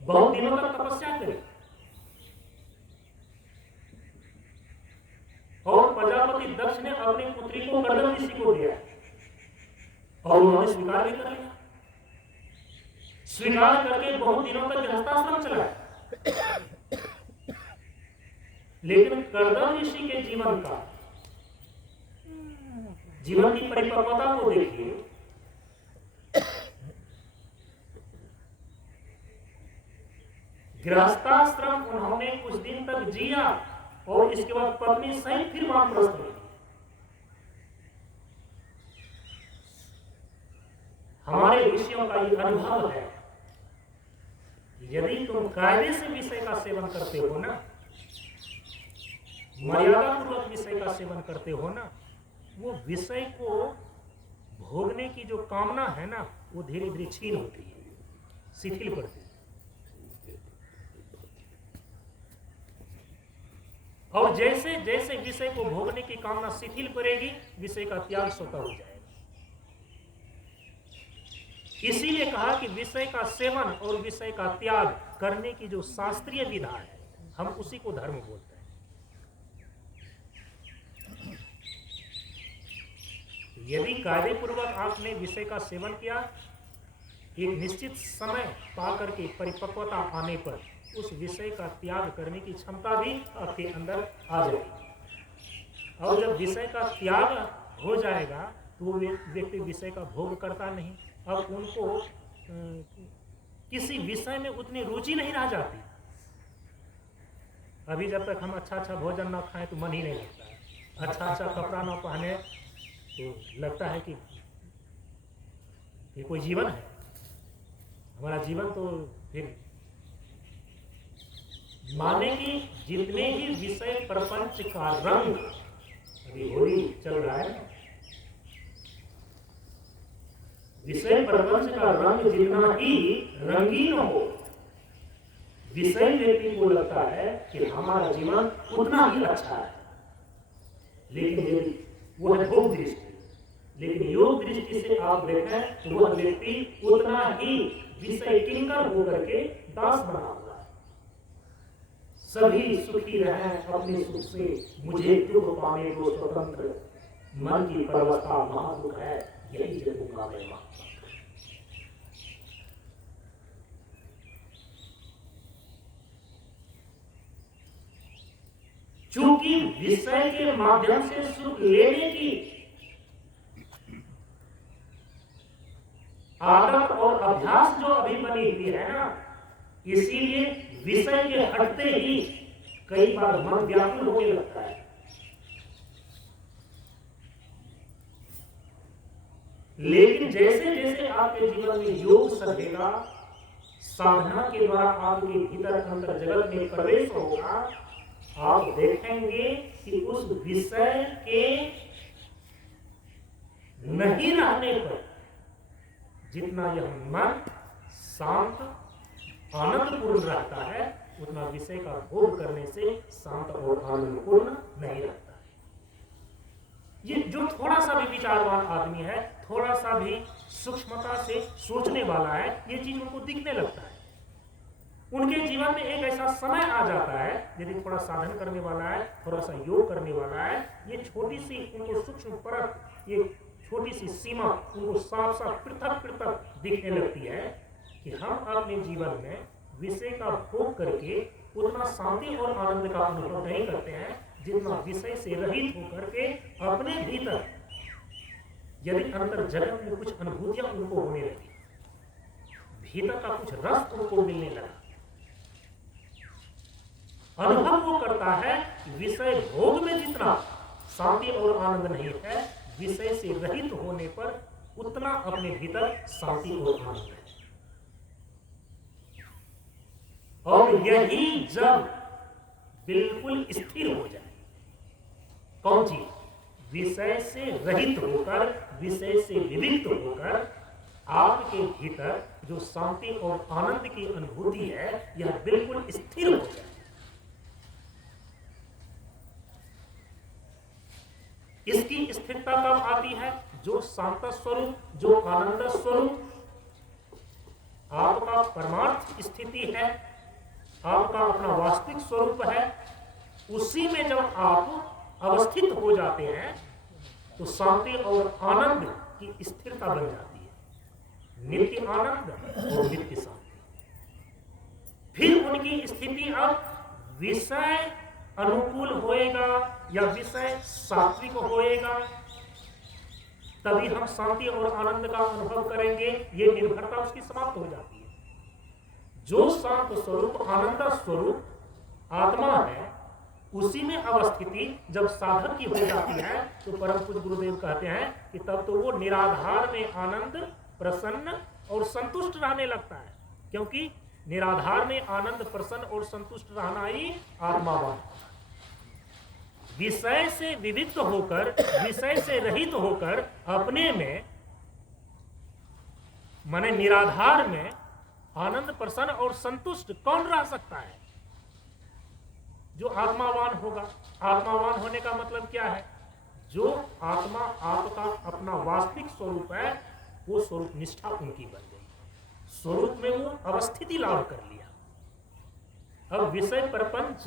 बहुत दिनों तक तपस्या करी और प्रजापति दक्ष ने अपनी पुत्री को कर्दम ऋषि को दिया और उन्होंने स्वीकार भी कर लिया। स्वीकार करके बहुत दिनों तक गृहस्थाश्रम चला। लेकिन कर्दम ऋषि के जीवन की परिपक्वता को देखिए। गृहस्थाश्रम उन्होंने कुछ दिन तक जिया और इसके बाद पत्नी सहित फिर वानप्रस्थ हुई। हमारे ऋषियों का ये अनुभव है, यदि तुम कायदे से विषय का सेवन करते हो ना, मर्यादा पूर्वक विषय का सेवन करते हो ना, वो विषय को भोगने की जो कामना है ना, वो धीरे धीरे क्षीण होती है, शिथिल पड़ती है। और जैसे जैसे विषय को भोगने की कामना शिथिल पड़ेगी, विषय का त्याग स्वतः हो जाएगा। इसीलिए कहा कि विषय का सेवन और विषय का त्याग करने की जो शास्त्रीय विधा है, हम उसी को धर्म बोलते हैं। यदि कायदे पूर्वक आपने विषय का सेवन किया, एक निश्चित समय पा करके परिपक्वता आने पर उस विषय का त्याग करने की क्षमता भी आपके अंदर आ जाएगी। और जब विषय का त्याग हो जाएगा तो वो व्यक्ति विषय का भोग करता नहीं। अब उनको किसी विषय में उतनी रुचि नहीं रह जाती। अभी जब तक हम अच्छा भोजन ना खाएं तो मन ही नहीं लगता है, अच्छा कपड़ा ना पहने तो लगता है कि ये कोई जीवन है। हमारा जीवन तो फिर माने कि जितने ही विषय प्रपंच का रंग, अभी होली चल रहा है, विषय प्रपंच का रंग जितना ही रंगीन हो, विषय व्यक्ति को लगता है कि हमारा जीवन उतना ही अच्छा है। लेकिन यदि वो है भोग दृष्टि, लेकिन योग दृष्टि से आप देखें तो वह व्यक्ति उतना ही विषय किंकर होकर के दास बना हुआ है। सभी सुखी रहें अपने सुख से, मुझे दुख पाने को स्वतंत्र, मन की परवस्था महादुख है, यही जगूंगा मैं मां। चूंकि विषय के माध्यम से सुख लेने की आदत और अभ्यास जो अभी बनी हुई है ना, इसीलिए विषय के हटते ही कई बार मन व्याकुल होने लगता है। लेकिन जैसे जैसे आपके जीवन में योग सधेगा, साधना के द्वारा आपके भीतर अंतर जगत में प्रवेश होगा, आप देखेंगे कि उस विषय के नहीं रहने पर जितना यह मन शांत आनंदपूर्ण रहता है, उतना विषय का भोग करने से शांत और आनंदपूर्ण नहीं रहता है। ये जो थोड़ा सा भी विचारवान आदमी है, थोड़ा सा भी सूक्ष्मता से सोचने वाला है, ये चीज उनको दिखने लगता है। उनके जीवन में एक ऐसा समय आ जाता है, यदि थोड़ा साधन करने वाला है, थोड़ा सा योग करने वाला है, ये छोटी सी उनको सूक्ष्म परत, ये छोटी सी सीमा उनको साफ साफ पृथक दिखने लगती है कि हम अपने जीवन में विषय का भोग करके उतना शांति और आनंद का अनुभव नहीं करते हैं जितना विषय से रहित होकर के अपने भीतर यदि अंतर जगत में कुछ अनुभूतियां उनको होने लगी, भीतर का कुछ रस उनको मिलने लगा, अनुभव वो करता है विषय भोग में जितना शांति और आनंद नहीं है, विषय से रहित होने पर उतना अपने भीतर शांति और आनंद है। और यही जब बिल्कुल स्थिर हो जाए, कौन चीज? विषय से रहित होकर, विषय से विविक्त होकर आपके भीतर जो शांति और आनंद की अनुभूति है, यह बिल्कुल स्थिर हो जाए। इसकी स्थिरता कब आती है? जो शांत स्वरूप, जो आनंद स्वरूप आपका परमार्थ स्थिति है, आपका अपना वास्तविक स्वरूप है, उसी में जब आप अवस्थित हो जाते हैं तो शांति और आनंद की स्थिरता बन जाती है। नित्य आनंद और नित्य शांति। फिर उनकी स्थिति अब विषय अनुकूल होएगा या विषय सात्विक होएगा, तभी हम शांति और आनंद का अनुभव करेंगे। ये निर्भरता उसकी समाप्त हो जाती है। जो शांत स्वरूप, आनंद स्वरूप आत्मा है, उसी में अवस्थिति जब साधक की हो जाती है तो परम पूज्य गुरुदेव कहते हैं कि तब तो वो निराधार में आनंद, प्रसन्न और संतुष्ट रहने लगता है। क्योंकि निराधार में आनंद, प्रसन्न और संतुष्ट रहना ही आत्मावान। विषय से विविक्त होकर, विषय से रहित होकर अपने में, माने निराधार में आनंद, प्रसन्न और संतुष्ट कौन रह सकता है? जो आत्मावान होगा। आत्मावान होने का मतलब क्या है? जो आत्मा आपका अपना वास्तविक स्वरूप है, वो स्वरूप निष्ठा उनकी बन गई। स्वरूप में वो अवस्थिति लाभ कर लिया। अब विषय प्रपंच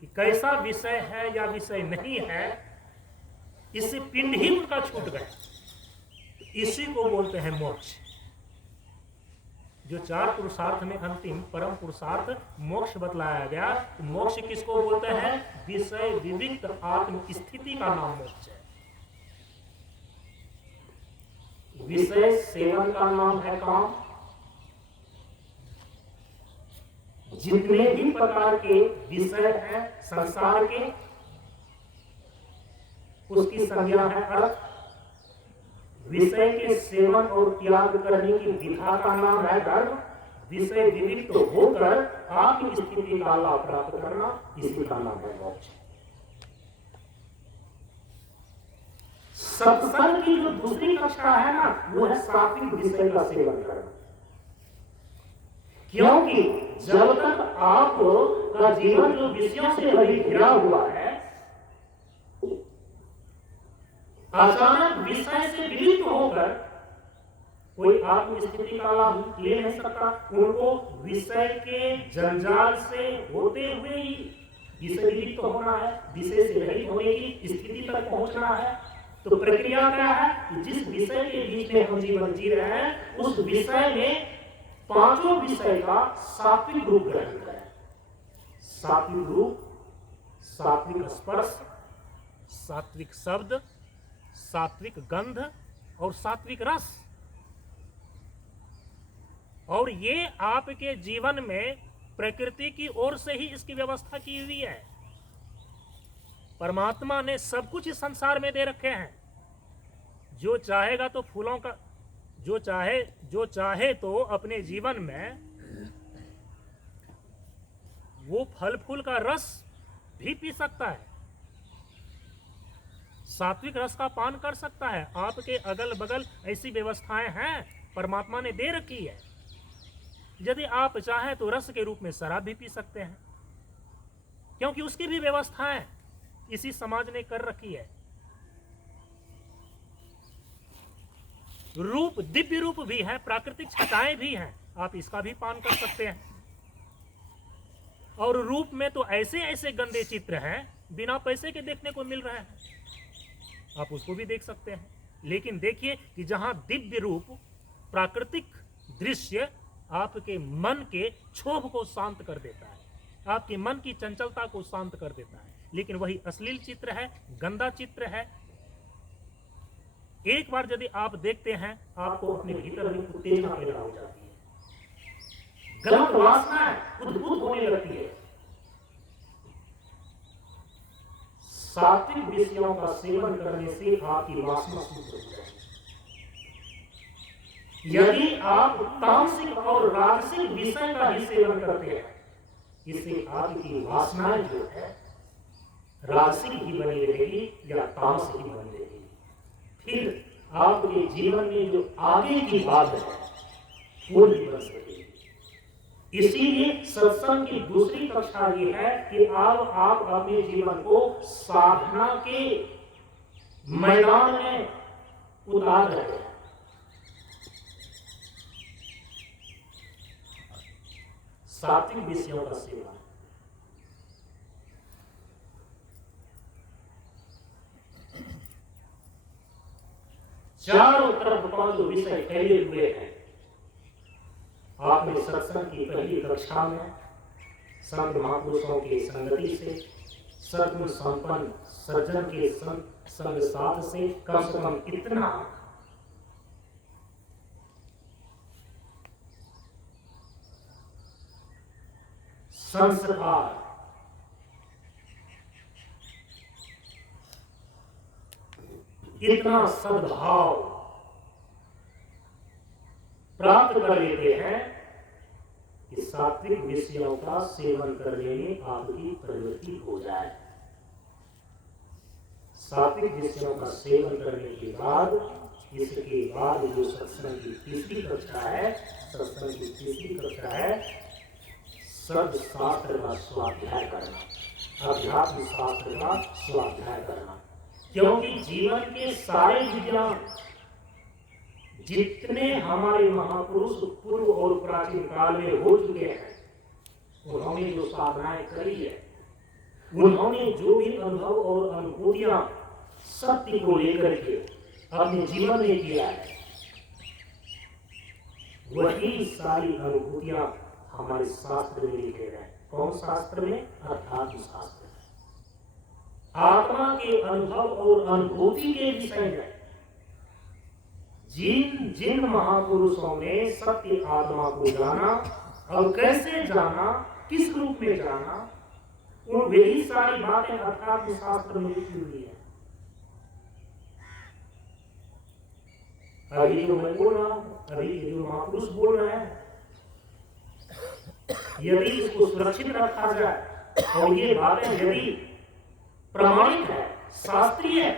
कि कैसा विषय है या विषय नहीं है, इससे पिंड ही उनका छूट गया। इसी को बोलते हैं मोक्ष। जो चार पुरुषार्थ में अंतिम परम पुरुषार्थ मोक्ष बतलाया गया, तो मोक्ष किसको बोलते हैं? विषय विविक्त आत्म स्थिति का नाम मोक्ष है। विषय सेवन का नाम है काम, जितने भी प्रकार के विषय हैं संसार के, उसकी संज्ञा है अर्थ। विषय के सेवन और त्याग करने की विधा का नाम है धर्म। विषय विविक्त होकर आत्म स्थिति का लाभ प्राप्त करना, इसी का नाम है मोक्ष। सत्संग की जो दूसरी कक्षा है ना, वो है सात्विक विषय का सेवन करना। क्योंकि जब तक आपका जीवन जो विषयों से अभी घिरा हुआ है, अचानक विषय से विलिप्त होकर कोई आत्म स्थिति का लाभ ले नहीं सकता। उनको विषय के जंजाल से होते हुए ही विषय विलिप्त होना है, विषय से रहित होने की स्थिति तक पहुंचना है। तो प्रक्रिया क्या है कि जिस विषय के बीच में हम जीवन जी रहे हैं, उस विषय में पांचों विषय का सात्विक रूप ग्रहण करें। सात्विक रूप, सात्विक स्पर्श, सात्विक शब्द, सात्विक गंध और सात्विक रस। और ये आपके जीवन में प्रकृति की ओर से ही इसकी व्यवस्था की हुई है। परमात्मा ने सब कुछ इस संसार में दे रखे हैं। जो चाहेगा तो फूलों का, जो चाहे तो अपने जीवन में वो फल फूल का रस भी पी सकता है, सात्विक रस का पान कर सकता है। आपके अगल बगल ऐसी व्यवस्थाएं हैं परमात्मा ने दे रखी है। यदि आप चाहें तो रस के रूप में शराब भी पी सकते हैं, क्योंकि उसकी भी व्यवस्थाएं इसी समाज ने कर रखी है। रूप, दिव्य रूप भी है, प्राकृतिक छटाएं भी हैं, आप इसका भी पान कर सकते हैं। और रूप में तो ऐसे ऐसे गंदे चित्र हैं बिना पैसे के देखने को मिल रहे हैं, आप उसको भी देख सकते हैं। लेकिन देखिए कि जहां दिव्य रूप, प्राकृतिक दृश्य आपके मन के क्षोभ को शांत कर देता है, आपके मन की चंचलता को शांत कर देता है, लेकिन वही अश्लील चित्र है, गंदा चित्र है। एक बार यदि आप देखते हैं, आपको अपने भीतर में उत्तेजना पैदा हो जाती है, गलत वासनाएं उद्भूत होने लगती है। सात्विक विषयों का सेवन करने से आपकी वासना शुद्ध हो जाएगी। यदि आप तामसिक और राजसिक विषय का ही सेवन करते हैं, इससे आपकी वासनाएं जो है राजसिक ही बनी रहेगी या तामसिक ही बनी रहेगी। फिर आपके जीवन में जो आगे की बात है वो नहीं बन सकेगी। इसीलिए सत्संग की दूसरी कक्षा ये है कि अब आप अपने जीवन को साधना के मैदान में उतार रहे हैं। सात्विक विषयों का सेवन, चारों तरफ पांचों विषय फैले हुए हैं। आपने सत्संग की पहली कक्षा में संत महापुरुषों की संगति से, सद्गुण संपन्न सज्जन के संग साथ से कम इतना संस्कार, इतना सद्भाव प्राप्त कर लेते हैं कि सात्विक विषयों का सेवन करने में आपकी प्रवृत्ति हो जाए। सात्विक विषयों का सेवन करने के बाद, इसके बाद जो सत्संग की तीसरी कक्षा है, सत्संग की तीसरी कक्षा है सद्शास्त्र का स्वाध्याय करना, अध्यात्म शास्त्र का स्वाध्याय करना। क्योंकि जीवन के सारे विज्ञान जितने हमारे महापुरुष पूर्व और प्राचीन काल में हो चुके हैं, उन्होंने जो साधनाएं करी है, उन्होंने जो भी अनुभव और अनुभूतियां सत्य को लेकर के अपने जीवन में किया है, वही सारी अनुभूतियां हमारे शास्त्र में लिखे गए। कौन शास्त्र में? अध्यात्म शास्त्र। आत्मा के अनुभव और अनुभूति के विषय में जिन जिन महापुरुषों ने सत्य आत्मा को जाना और कैसे जाना, किस रूप में जाना, वो वही सारी बातें अध्यात्म शास्त्र में लिखी हुई है। अभी जो मैं बोल रहा हूं, अभी जो महापुरुष बोल रहे हैं, यदि इसको सुरक्षित रखा जाए और ये बातें यदि प्रमाणित है, शास्त्रीय है,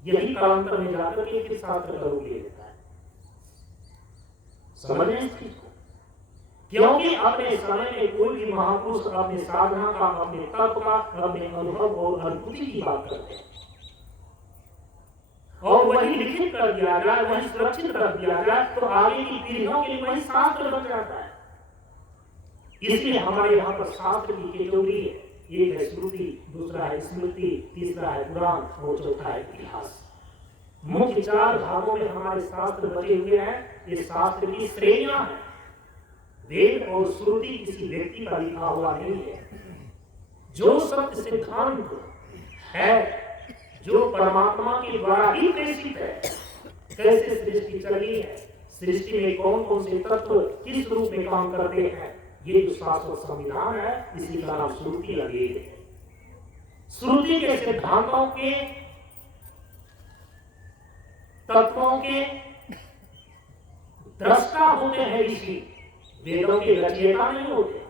यही कालांतर में जाकर के फिर शास्त्र का रूप ले लेता है। समझ रहे हैं इस चीज को? क्योंकि अपने समय में कोई भी महापुरुष अपने साधना का, अपने तप का, अपने अनुभव और अनुभूति की बात करते हैं और वही लिखित कर दिया जाए, वही सुरक्षित रख दिया जाए, तो आगे की पीढ़ियों के लिए वही शास्त्र बन जाता है। इसलिए हमारे यहाँ पर शास्त्र की कैटेगरी है, एक है श्रुति, दूसरा है स्मृति, तीसरा है पुराण और चौथा है इतिहास। मुख्य 4 भागों में हमारे शास्त्र बचे हुए हैं। ये शास्त्र की श्रेणियां हैं। वेद और श्रुति किसी व्यक्ति का लिखा हुआ नहीं है। जो सत्य सिद्धांत है, जो परमात्मा के द्वारा ही प्रेषित है, कैसे सृष्टि चली है, सृष्टि में कौन कौन से तत्व किस रूप में काम करते हैं, ये जो शास्त्र संविधान है, इसी का नाम श्रुति या वेद है। श्रुति के सिद्धांतों के, तत्वों के दृष्टा होते हैं ऋषि, वेदों के रचयिता नहीं होते।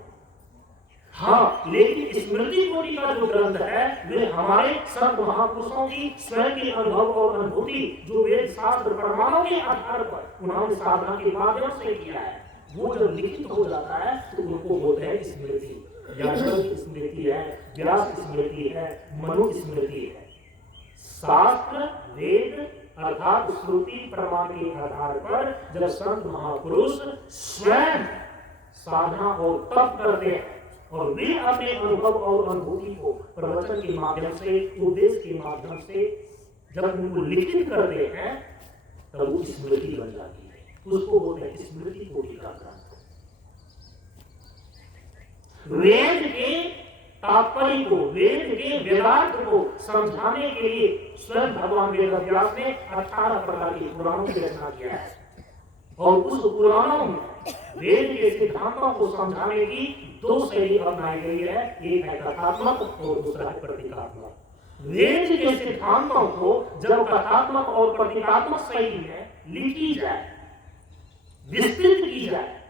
हाँ, लेकिन स्मृति कोटि का जो ग्रंथ है, वे हमारे संत महापुरुषों की स्वयं के अनुभव और अनुभूति, जो वेद शास्त्र प्रमाणों के आधार पर उन्होंने साधना के माध्यम से किया है, वो जब लिखित हो जाता है तो उनको बोलते हैं स्मृति। याज्ञवल्क्य स्मृति है, व्यास स्मृति है, मनु स्मृति है। शास्त्र, वेद अर्थात श्रुति प्रमाण के आधार पर जब संत महापुरुष स्वयं साधना और तप करते हैं और वे अपने अनुभव और अनुभूति को प्रवचन के माध्यम से, उपदेश के माध्यम से जब उनको लिखित करते हैं, तब वो स्मृति बन जाती है। उसको बोलते हैं स्मृति कोटि का ग्रंथ। वेद के तात्पर्य को, वेद के वेदार्थ को समझाने के लिए स्वयं भगवान वेदव्यास ने 18 प्रकार के पुराणों की रचना किया है और उस पुराणों में वेद के सिद्धांतों को समझाने की 2 शैली अपनाई गई है। एक है कथात्मक और दूसरा है प्रतीकात्मक। वेद के सिद्धांतों को जब कथात्मक और प्रतीकात्मक शैली में लिखी जाए, विस्तृत की जाए,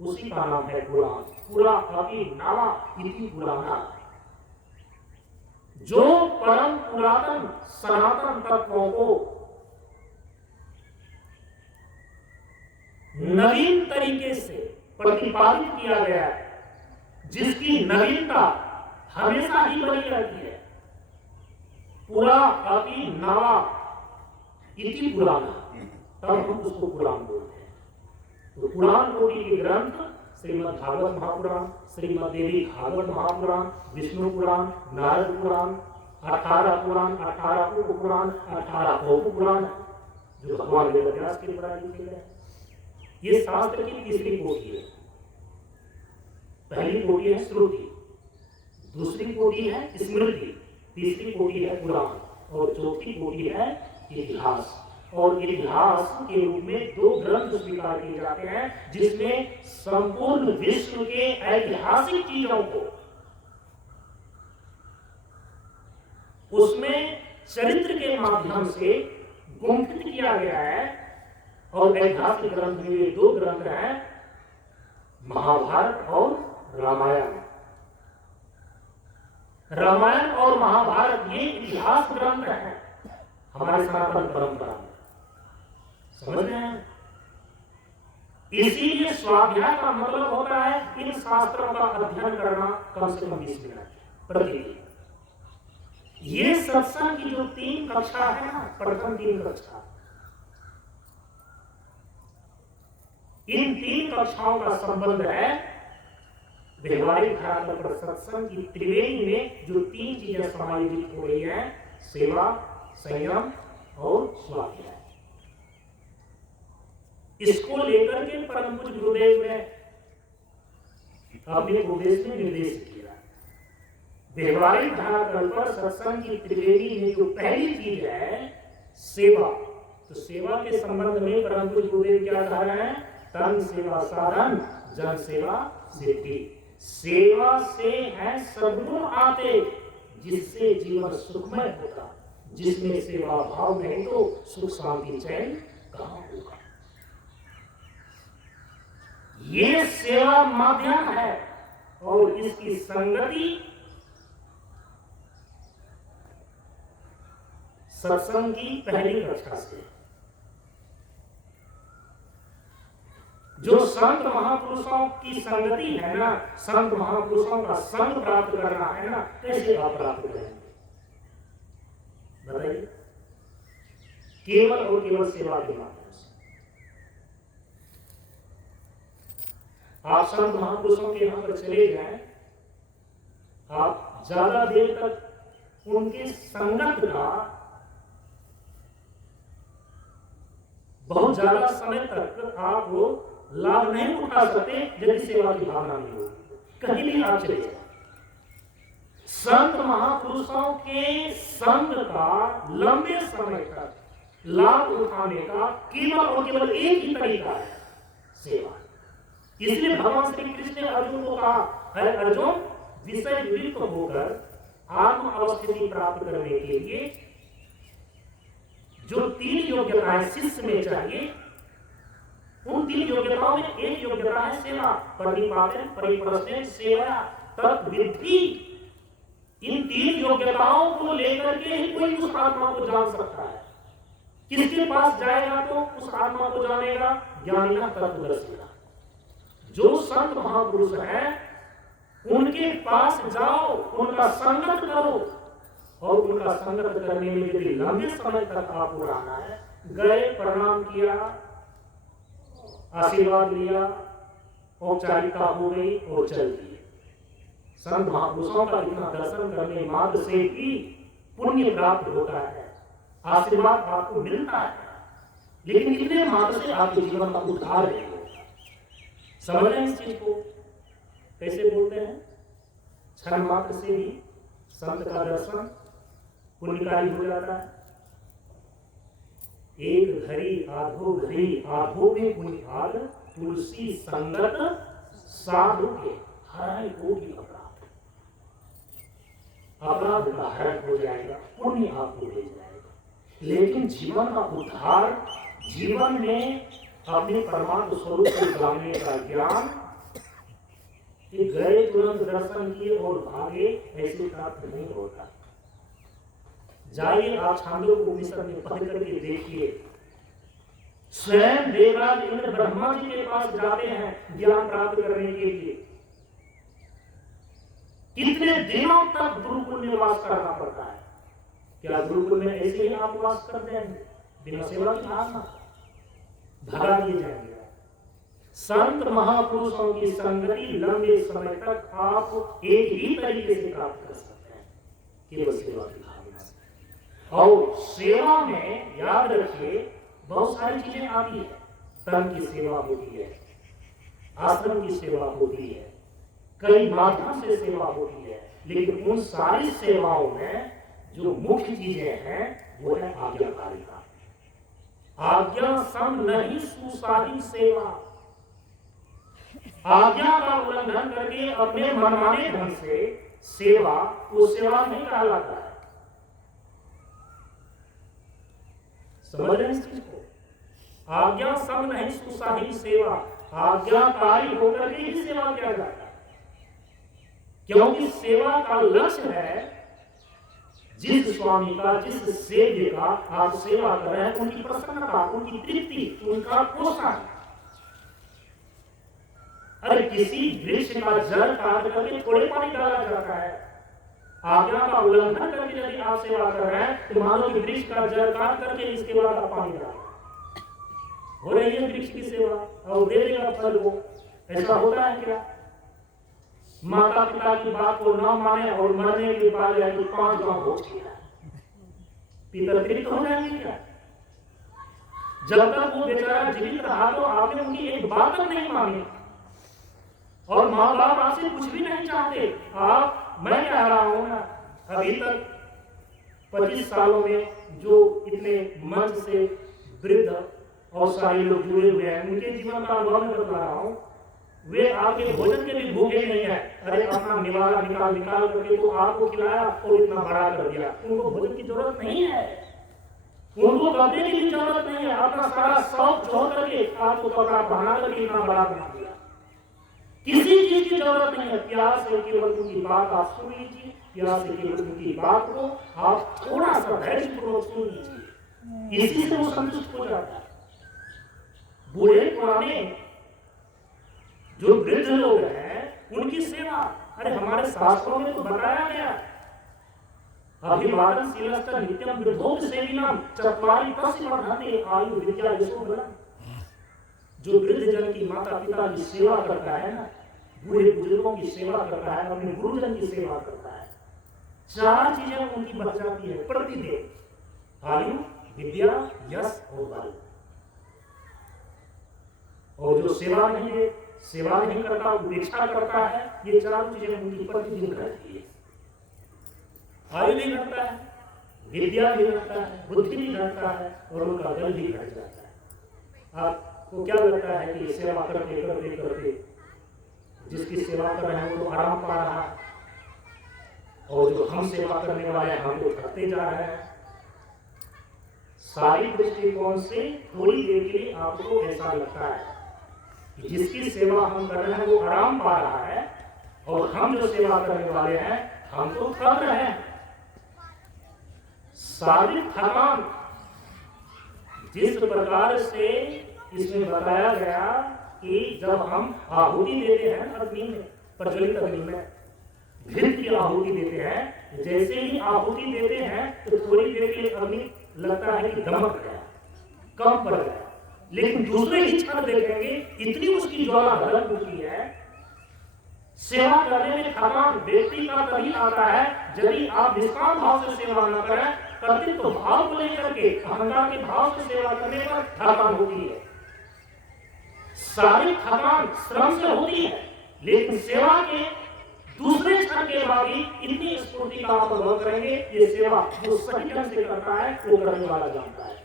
उसी का नाम है पुराण। पुरा अपि नामा इति पुराणा। जो परम पुरातन सनातन तत्वों को नवीन तरीके से प्रतिपादित किया गया है, जिसकी नवीनता हमेशा ही बनी रहती है। पुरा अपि नवा इति पुराणा, तब हम उसको पुराण बोलते हैं। तो पुराण कोटि के ग्रंथ श्रीमद् भागवत महापुराण, श्रीमद् देवी भागवत महापुराण, विष्णु पुराण, नारद पुराण, 18 पुराण, 18 उप पुराण, 18 उप पुराण, जो भगवान वेदव्यास के द्वारा लिखे गए। ये शास्त्र की तीसरी कोटि है। पहली कोटि है श्रुति, दूसरी कोटि है स्मृति, तीसरी कोटि है पुराण और चौथी कोटि है इतिहास। और इतिहास के रूप में 2 ग्रंथ स्वीकार किए जाते हैं, जिसमें संपूर्ण विश्व के ऐतिहासिक चीजों को उसमें चरित्र के माध्यम से गुंफित किया गया है। और ऐतिहासिक ग्रंथ में ये 2 ग्रंथ हैं, महाभारत और रामायण। रामायण और महाभारत ये इतिहास ग्रंथ हैं हमारे सनातन परंपरा में। समझ रहे हैं? इसीलिए स्वाध्याय का मतलब होता है इन शास्त्रों का अध्ययन करना कम से कम 20 मिनट प्रतिदिन। ये सत्संग की जो 3 कक्षा है ना, प्रथम 3 कक्षा, इन 3 कक्षाओं का संबंध है व्यवहारिक धरातल पर सत्संग की त्रिवेणी में जो 3 चीजें समायोजित हो रही है, सेवा, संयम और स्वाध्याय। इसको लेकर के परम पूज्य गुरुदेव ने अपने उपदेश में निर्देश किया। व्यवहारिक धरातल पर सत्संग की त्रिवेणी में जो पहली चीज है सेवा, तो सेवा के संबंध में परम पूज्य गुरुदेव क्या कह रहे हैं? तन सेवा साधन, जन सेवा सिद्धि। सेवा से है सद्गुण आते, जिससे जीवन सुखमय होता। जिसमें सेवा भाव नहीं तो सुख शांति चैन कहां होगा। ये सेवा माध्यम है और इसकी संगति सत्संग की पहली कक्षा से। जो संत महापुरुषों की संगति है ना, संत महापुरुषों का संग प्राप्त करना है ना, कैसे आप प्राप्त करेंगे बताइए? केवल और केवल सेवा के माध्यम से। आप संत महापुरुषों के यहां पर चले जाएं, आप ज्यादा देर तक उनके संगत का, बहुत ज्यादा समय तक आप वो लाभ नहीं उठा सकते यदि सेवा की भावना नहीं होगी। कहीं भी आप चले जाए, संत महापुरुषों के संग का लंबे समय तक लाभ उठाने का केवल और केवल एक ही तरीका है, सेवा। इसलिए भगवान श्री कृष्ण ने अर्जुन को कहा, है अर्जुन, विषय विमुक्त होकर आत्म अवस्थिति प्राप्त करने के लिए जो 3 योग्यताएं शिष्य में चाहिए, उन 3 योग्यताओं में एक योग्यता है सेवा। परिपालन, परिप्रश्न, सेवा, तद्विधि। इन 3 योग्यताओं को लेकर के ही कोई उस आत्मा को जान सकता है। किसके पास जाएगा तो उस आत्मा को जानेगा? ज्ञानी ना, तत्वदर्शी ना। जो संत महापुरुष है उनके पास जाओ, उनका संगत करो, और उनका संगत करने में यदि लंबे समय तक आपको रहना है, गए, प्रणाम किया, आशीर्वाद लिया, औपचारिकता हो गई और चल दिए। संत महापुरुषों का इतना दर्शन करने मात्र से ही पुण्य प्राप्त होता है, आशीर्वाद आपको मिलता है, लेकिन इतने मात्र से आपके जीवन का उद्धार नहीं होगा। समझ रहे हैं इस चीज को? कैसे बोलते हैं, क्षण मात्र से ही संत का दर्शन पुण्यकारी हो जाता है। एक घड़ी आधो घड़ी आधो में पुण्य भाग, तुलसी संगत साधु के हरण कोटि अपराध। अपराध का हरण हो जाएगा, पुण्य आपको ले जाएगा। लेकिन जीवन का उद्धार, जीवन में अपने परमात्मा स्वरूप को जानने का ज्ञान, ये गए तुरंत दर्शन किए और भागे ऐसे प्राप्त नहीं होता। जाइए आप छांदोग्य उपनिषद में पढ़ करके देखिए, स्वयं देवराज इंद्र ब्रह्मा जी के पास जाते हैं ज्ञान प्राप्त करने के लिए। कितने दिनों तक गुरुकुल में वास करना पड़ता है? क्या गुरुकुल में ऐसे ही आप वास कर देंगे बिना सेवा की भावना? भगा दिए जाएंगे। संत महापुरुषों की संगति लंबे समय तक आप एक ही तरीके से प्राप्त कर सकते हैं, केवल सेवा की भावना से। और सेवा में याद रखिए बहुत सारी चीजें आती है। तन की सेवा होती है, आश्रम की सेवा होती है, कई माध्यम से सेवा होती है, लेकिन उन सारी सेवाओं में जो मुख्य चीजें हैं वो है आज्ञाकारिता। आज्ञा सम नहीं सुसाहिब सेवा। आज्ञा का उल्लंघन करके अपने मनमाने ढंग से सेवा, वो सेवा नहीं कहलाता है। समझ रहे हैं इस चीज को? आज्ञा सम नहीं सुसाहिब सेवा, आज्ञाकारी होकर के ही सेवा किया जाता है। क्योंकि सेवा का लक्ष्य है जिस स्वामी का, जिस सेव्य का आप सेवा कर रहे हैं, उनकी प्रसन्नता, उनकी तृप्ति, उनका पोषण। अरे किसी वृक्ष का जड़ काट करके थोड़े पानी डाला जाता है। आज्ञा का उल्लंघन करके यदि आप सेवा कर रहे हैं तो मानो कि वृक्ष का जड़ काट करके इसके बाद आप पानी डाल हो रही है वृक्ष की सेवा और दे देगा फल को। ऐसा होता है क्या? माता पिता की बात को न माने और मरने के बाद जाए तो 5 गांव भोज किया, पिता तृप्त हो जाएंगे क्या? जब तक वो बेचारा जीवित रहा तो आपने उनकी एक बात तक नहीं मानी, और माँ बाप आपसे कुछ भी नहीं चाहते। मैं कह रहा हूं ना, अभी तक 25 सालों में जो इतने मंच से वृद्ध और सारे लोग जुड़े हुए हैं, उनके जीवन का अनुभव मैं बता रहा हूं। वे आपके भोजन के लिए भूखे नहीं है। अरे अपना निवाला निकाल निकाल करके तो आपको खिलाया और इतना बड़ा कर दिया। उनको भोजन की जरूरत नहीं है, उनको कपड़े की भी जरूरत नहीं है। अपना सारा शौक छोड़ करके आपको कपड़ा पहना करके इतना बड़ा बना दिया। किसी चीज की जरूरत नहीं है। प्यार से केवल उनकी बात आप सुन लीजिए, प्यार से केवल उनकी बात को आप थोड़ा सा धैर्यपूर्वक सुन लीजिए, इसी से वो संतुष्ट हो जाता है। बूढ़े पुराने जो वृद्ध लोग हैं उनकी सेवा, अरे हमारे शास्त्रों में तो बताया गया, अभिवादन शीलस्थ नित्यम वृद्धों सेविनाम चत्वारि तस्य वर्धते आयु विद्या यशो बलम्। जो वृद्ध जन की माता पिता की सेवा करता है ना, बूढ़े बुजुर्गों की सेवा करता है, अपने गुरुजन की सेवा करता है, चार चीजें उनकी बढ़ जाती है प्रतिदिन, आयु विद्या यश और बल। और जो सेवा नहीं करता, उपेक्षा करता है, ये चार चीजें उनकी प्रतिदिन रहती है। आयु भी घटता है, विद्या भी घटता है, बुद्धि भी घटता है और उनका बल भी घट जाता है। आपको क्या लगता है कि सेवा करते करते करते जिसकी सेवा कर रहे हैं वो तो आराम पा रहा है, और जो हम सेवा करने वाले हैं हम तो थकते जा रहे हैं। शारीरिक दृष्टिकोण से थोड़ी देर के लिए आपको ऐसा लगता है कि जिसकी सेवा हम कर रहे हैं वो आराम पा रहा है, और हम जो सेवा करने वाले हैं हम तो थक रहे हैं। शारीरिक थकान जिस प्रकार से इसमें बताया गया कि जब हम आहुति देते हैं अग्नि में, प्रज्वलित अग्नि में घृत की आहुति देते हैं, जैसे ही आहुति देते हैं तो थोड़ी देर के लिए अग्नि लगता है कि दमक गया, कम पड़ गया, लेकिन दूसरे ही क्षण देखेंगे इतनी उसकी ज्वाला भड़क चुकी है। सेवा करने में थकान व्यक्ति का तभी आता है यदि आप निष्काम भाव से सेवा न करें, कर्तृत्व भाव को लेकर के अहंकार के भाव से सेवा करने पर थकान होती है। शारीरिक थकान श्रम से होती है, लेकिन सेवा के दूसरे क्षण के बाद ही इतनी स्फूर्ति का आप अनुभव करेंगे। ये सेवा जो सही ढंग से करता है वो करने वाला जानता है।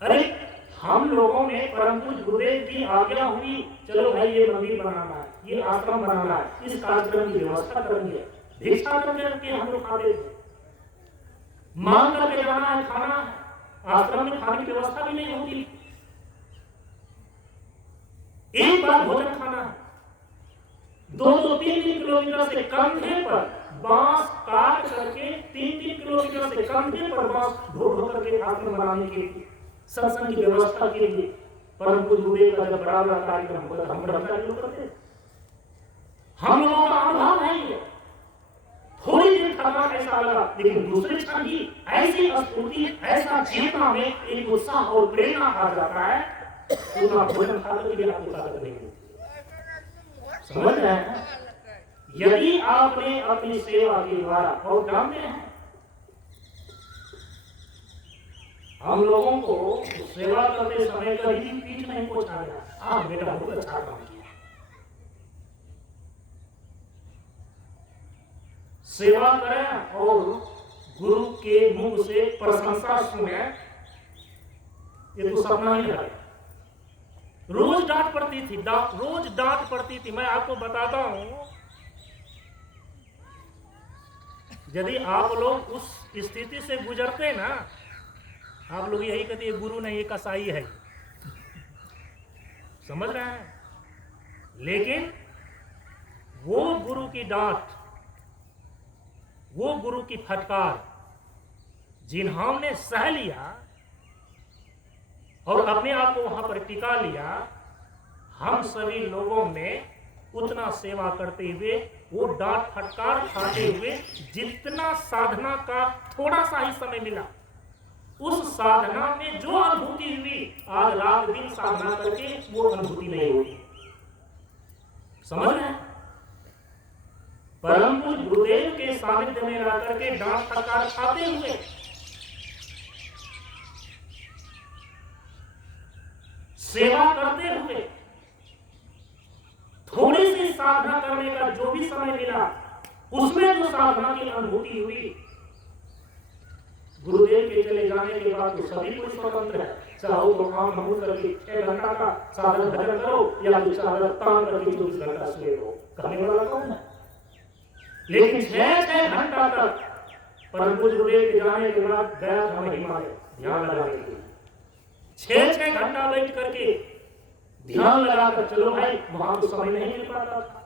अरे हम लोगों ने परम पूज्य गुरुदेव की आज्ञा हुई, चलो भाई ये मंदिर बनाना है, ये आश्रम बनाना है, इस कार्यक्रम की व्यवस्था करनी है, भिक्षा करके हम लोग खाते थे, मांग करके जाना है, खाना है, आश्रम में खाने की व्यवस्था भी नहीं होती, एक बार भोजन खाना है, 2-3 किलोमीटर से कंधे पर बांस काट करके 3-3 किलोमीटर से कंधे पर बांस ढो करके आश्रम बनाने के लिए, सत्संग की व्यवस्था के लिए परम पूज्य गुरुदेव का जब बड़ा कार्यक्रम होता हम ब्रह्मचारी लोग करते, हम लोगों का अनुभव है ये। थोड़ी देर थकान ऐसा लगा, लेकिन दूसरे क्षण ही ऐसी स्फूर्ति, ऐसा चेतना में एक उत्साह और प्रेरणा आ जाता है, उतना भोजन खाने के लिए आपको ताकत नहीं होती। समझ रहे हैं? यदि आपने अपनी सेवा के द्वारा, और जानते हैं हम लोगों को सेवा करते समय कभी पीठ नहीं पहुंचा गया, हाँ बेटा बहुत अच्छा काम किया। सेवा करें और गुरु के मुख से प्रशंसा सुने, ये तो सपना ही है। रोज डांट पड़ती थी, रोज डांट पड़ती थी। मैं आपको बताता हूं, यदि आप लोग उस स्थिति से गुजरते ना, आप लोग यही कहते हैं गुरु नहीं, ये कसाई है, समझ रहे हैं? लेकिन वो गुरु की डांट, वो गुरु की फटकार जिन्होंने सह लिया और अपने आप को वहां पर टिका लिया, हम सभी लोगों ने उतना सेवा करते हुए, वो डांट फटकार खाते हुए, जितना साधना का थोड़ा सा ही समय मिला, उस साधना में जो अनुभूति हुई, आज रात दिन साधना करके वो अनुभूति नहीं होती। समझ रहे हैं? परम पूज्य गुरुदेव के सानिध्य में रह करके डांट फटकार खाते हुए, सेवा करते हुए, थोड़ी सी साधना करने का जो भी समय मिला, उसमें जो साधना की अनुभूति हुई, गुरुदेव के चले जाने के बाद तो सभी कोई स्वतंत्र है, चाहो तो आंख मूंद करके 6 घंटा का साधन भजन करो, या तो चादर तान करके 24 घंटा सोए रहो। कहने वाला कौन है? लेकिन 6 घंटा तक परम पूज्य गुरुदेव के जाने के बाद गया था मैं हिमालय ध्यान लगाने के लिए। 6 घंटा बैठ करके ध्यान लगाकर चलो भाई, वहां तो समय नहीं मिल पाता था।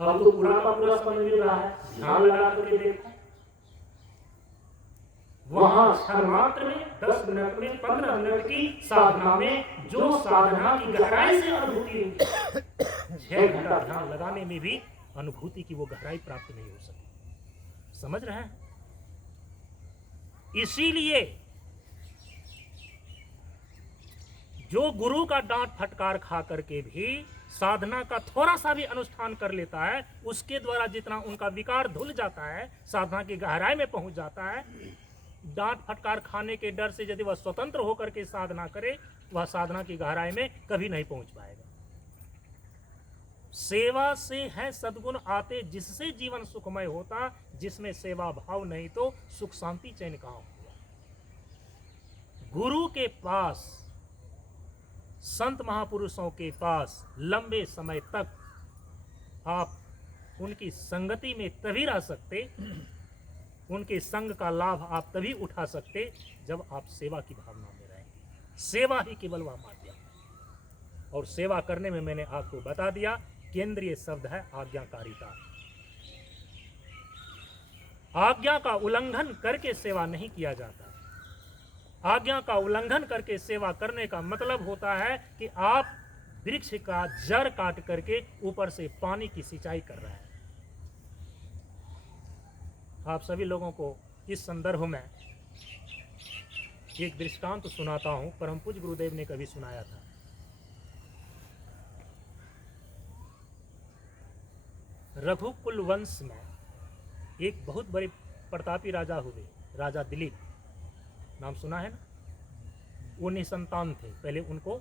अब तो पूरा का पूरा समय मिल रहा है, ध्यान लगा करके देखो। वहां क्षण मात्र में 10 मिनट में 15 मिनट की साधना में जो साधना की गहराई से अनुभूति हुई, 6 घंटा ध्यान लगाने में भी अनुभूति की वो गहराई प्राप्त नहीं हो सकी। समझ रहे हैं? इसीलिए जो गुरु का डांट फटकार खा करके भी साधना का थोड़ा सा भी अनुष्ठान कर लेता है, उसके द्वारा जितना उनका विकार धुल जाता है, साधना की गहराई में पहुंच जाता है, डांट फटकार खाने के डर से यदि वह स्वतंत्र होकर के साधना करे, वह साधना की गहराई में कभी नहीं पहुंच पाएगा। सेवा से है सद्गुण आते, जिससे जीवन सुखमय होता, जिसमें सेवा भाव नहीं तो सुख शांति चैन कहां हुआ। गुरु के पास, संत महापुरुषों के पास लंबे समय तक आप उनकी संगति में तभी रह सकते, उनके संग का लाभ आप तभी उठा सकते जब आप सेवा की भावना में रहेंगे। सेवा ही केवल वह माध्यम है। और सेवा करने में मैंने आपको बता दिया, केंद्रीय शब्द है आज्ञाकारिता। आज्ञा का उल्लंघन करके सेवा नहीं किया जाता। आज्ञा का उल्लंघन करके सेवा करने का मतलब होता है कि आप वृक्ष का जड़ काट करके ऊपर से पानी की सिंचाई कर रहे हैं। आप सभी लोगों को इस संदर्भ में एक दृष्टांत सुनाता हूं, परम पूज्य गुरुदेव ने कभी सुनाया था। रघुकुल वंश में एक बहुत बड़े प्रतापी राजा हुए, राजा दिलीप, नाम सुना है ना? वो निसंतान थे। पहले उनको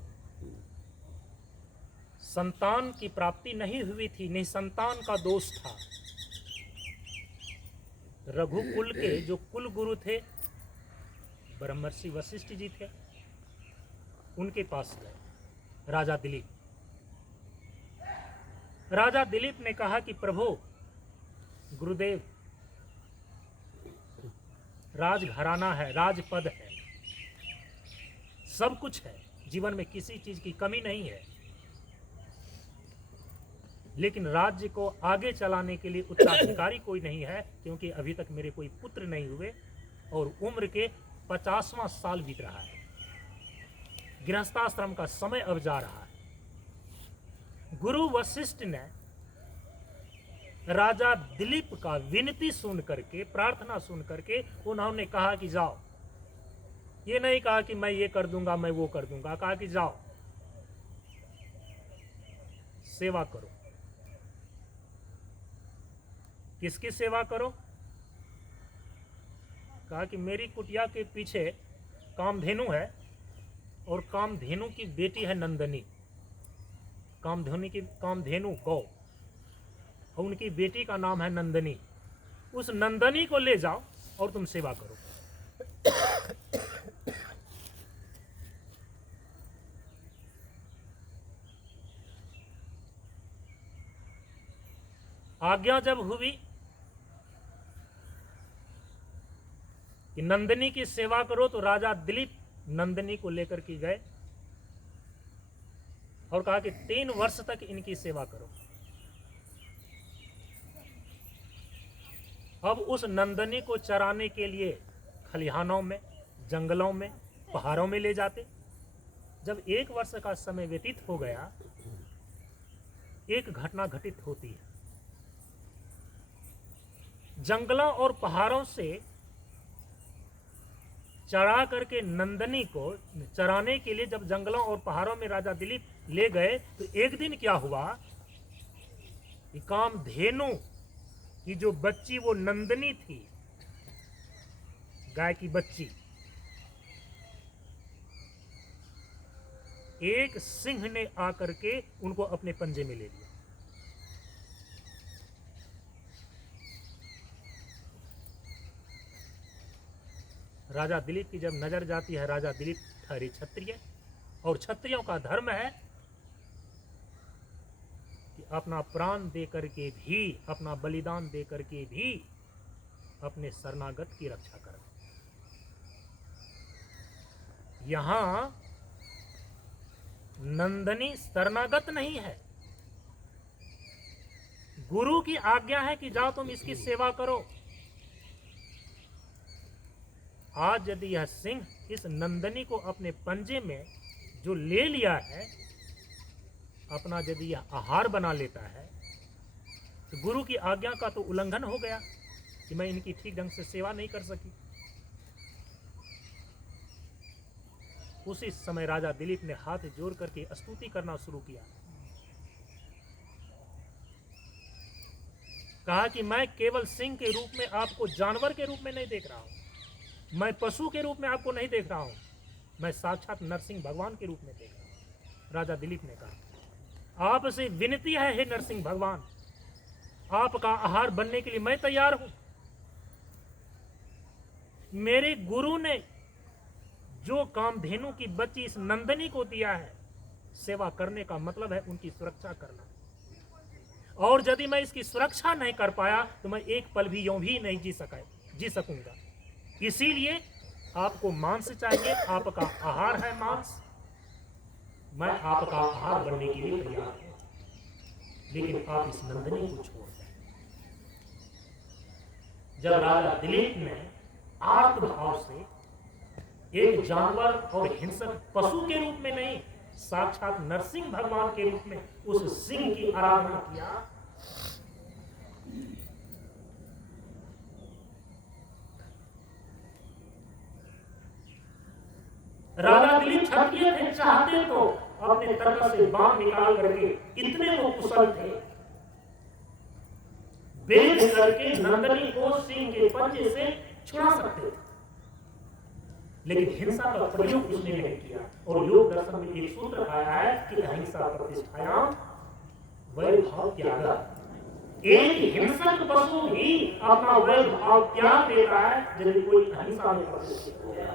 संतान की प्राप्ति नहीं हुई थी, निसंतान का दोष था। रघुकुल के जो कुल गुरु थे, ब्रह्मर्षि वशिष्ठ जी थे, उनके पास गए राजा दिलीप। राजा दिलीप ने कहा कि प्रभु गुरुदेव, राजघराना है, राजपद है, सब कुछ है, जीवन में किसी चीज की कमी नहीं है, लेकिन राज्य को आगे चलाने के लिए उत्तराधिकारी कोई नहीं है, क्योंकि अभी तक मेरे कोई पुत्र नहीं हुए और उम्र के 50वां साल बीत रहा है, गृहस्थाश्रम का समय अब जा रहा है। गुरु वशिष्ठ ने राजा दिलीप का विनती सुन करके, प्रार्थना सुन करके उन्होंने कहा कि जाओ। ये नहीं कहा कि मैं ये कर दूंगा, मैं वो कर दूंगा, कहा कि जाओ सेवा करो। किसकी सेवा करो? कहा कि मेरी कुटिया के पीछे कामधेनु है और कामधेनु की बेटी है नंदनी। कामधेनु गौ, और उनकी बेटी का नाम है नंदनी। उस नंदनी को ले जाओ और तुम सेवा करो। आज्ञा जब हुई कि नंदनी की सेवा करो, तो राजा दिलीप नंदनी को लेकर के गए और कहा कि 3 वर्ष तक इनकी सेवा करो। अब उस नंदनी को चराने के लिए खलिहानों में, जंगलों में, पहाड़ों में ले जाते। जब 1 वर्ष का समय व्यतीत हो गया, एक घटना घटित होती है। जंगलों और पहाड़ों से चरा करके नंदनी को चराने के लिए जब जंगलों और पहाड़ों में राजा दिलीप ले गए, तो एक दिन क्या हुआ कि कामधेनु की जो बच्ची, वो नंदनी थी, गाय की बच्ची, एक सिंह ने आकर के उनको अपने पंजे में ले लिया। राजा दिलीप की जब नजर जाती है, राजा दिलीप ठहरे क्षत्रिय, और क्षत्रियों का धर्म है कि अपना प्राण दे करके भी, अपना बलिदान दे करके भी अपने शरणागत की रक्षा करना। यहां नंदनी शरणागत नहीं है, गुरु की आज्ञा है कि जाओ तुम इसकी सेवा करो। आज यदि यह सिंह इस नंदनी को अपने पंजे में जो ले लिया है, अपना यदि यह आहार बना लेता है, तो गुरु की आज्ञा का तो उल्लंघन हो गया कि मैं इनकी ठीक ढंग से सेवा नहीं कर सकी। उसी समय राजा दिलीप ने हाथ जोड़ करके स्तुति करना शुरू किया। कहा कि मैं केवल सिंह के रूप में आपको जानवर के रूप में नहीं देख रहा हूं, मैं पशु के रूप में आपको नहीं देख रहा हूं, मैं साक्षात नरसिंह भगवान के रूप में देख रहा हूं। राजा दिलीप ने कहा, आपसे विनती है हे नरसिंह भगवान, आपका आहार बनने के लिए मैं तैयार हूं। मेरे गुरु ने जो कामधेनु की बच्ची इस नंदनी को दिया है, सेवा करने का मतलब है उनकी सुरक्षा करना, और यदि मैं इसकी सुरक्षा नहीं कर पाया तो मैं एक पल भी यूं भी नहीं जी सकूंगा। इसीलिए आपको मांस चाहिए, आपका आहार है मांस, मैं आपका आहार बनने के लिए तैयार हूं, लेकिन आप इस नंदनी को छोड़ दें। जब राजा दिलीप ने आत्मभाव से एक जानवर और हिंसक पशु के रूप में नहीं, साक्षात नरसिंह भगवान के रूप में उस सिंह की आराधना किया, राजा दिलीप क्षत्रिय थे, चाहते तो अपने तर्क से बाण निकाल करके, इतने वो कुशल थे, बेच करके नंदनी को सिंह के पंजे से छुड़ा सकते थे, लेकिन हिंसा का प्रयोग उसने नहीं किया। और योग दर्शन में एक सूत्र आया है कि अहिंसा प्रतिष्ठायाम वैरभाव त्याग। एक हिंसक पशु ही अपना वैरभाव त्याग देता है यदि कोई अहिंसा में प्रतिष्ठित हो गया।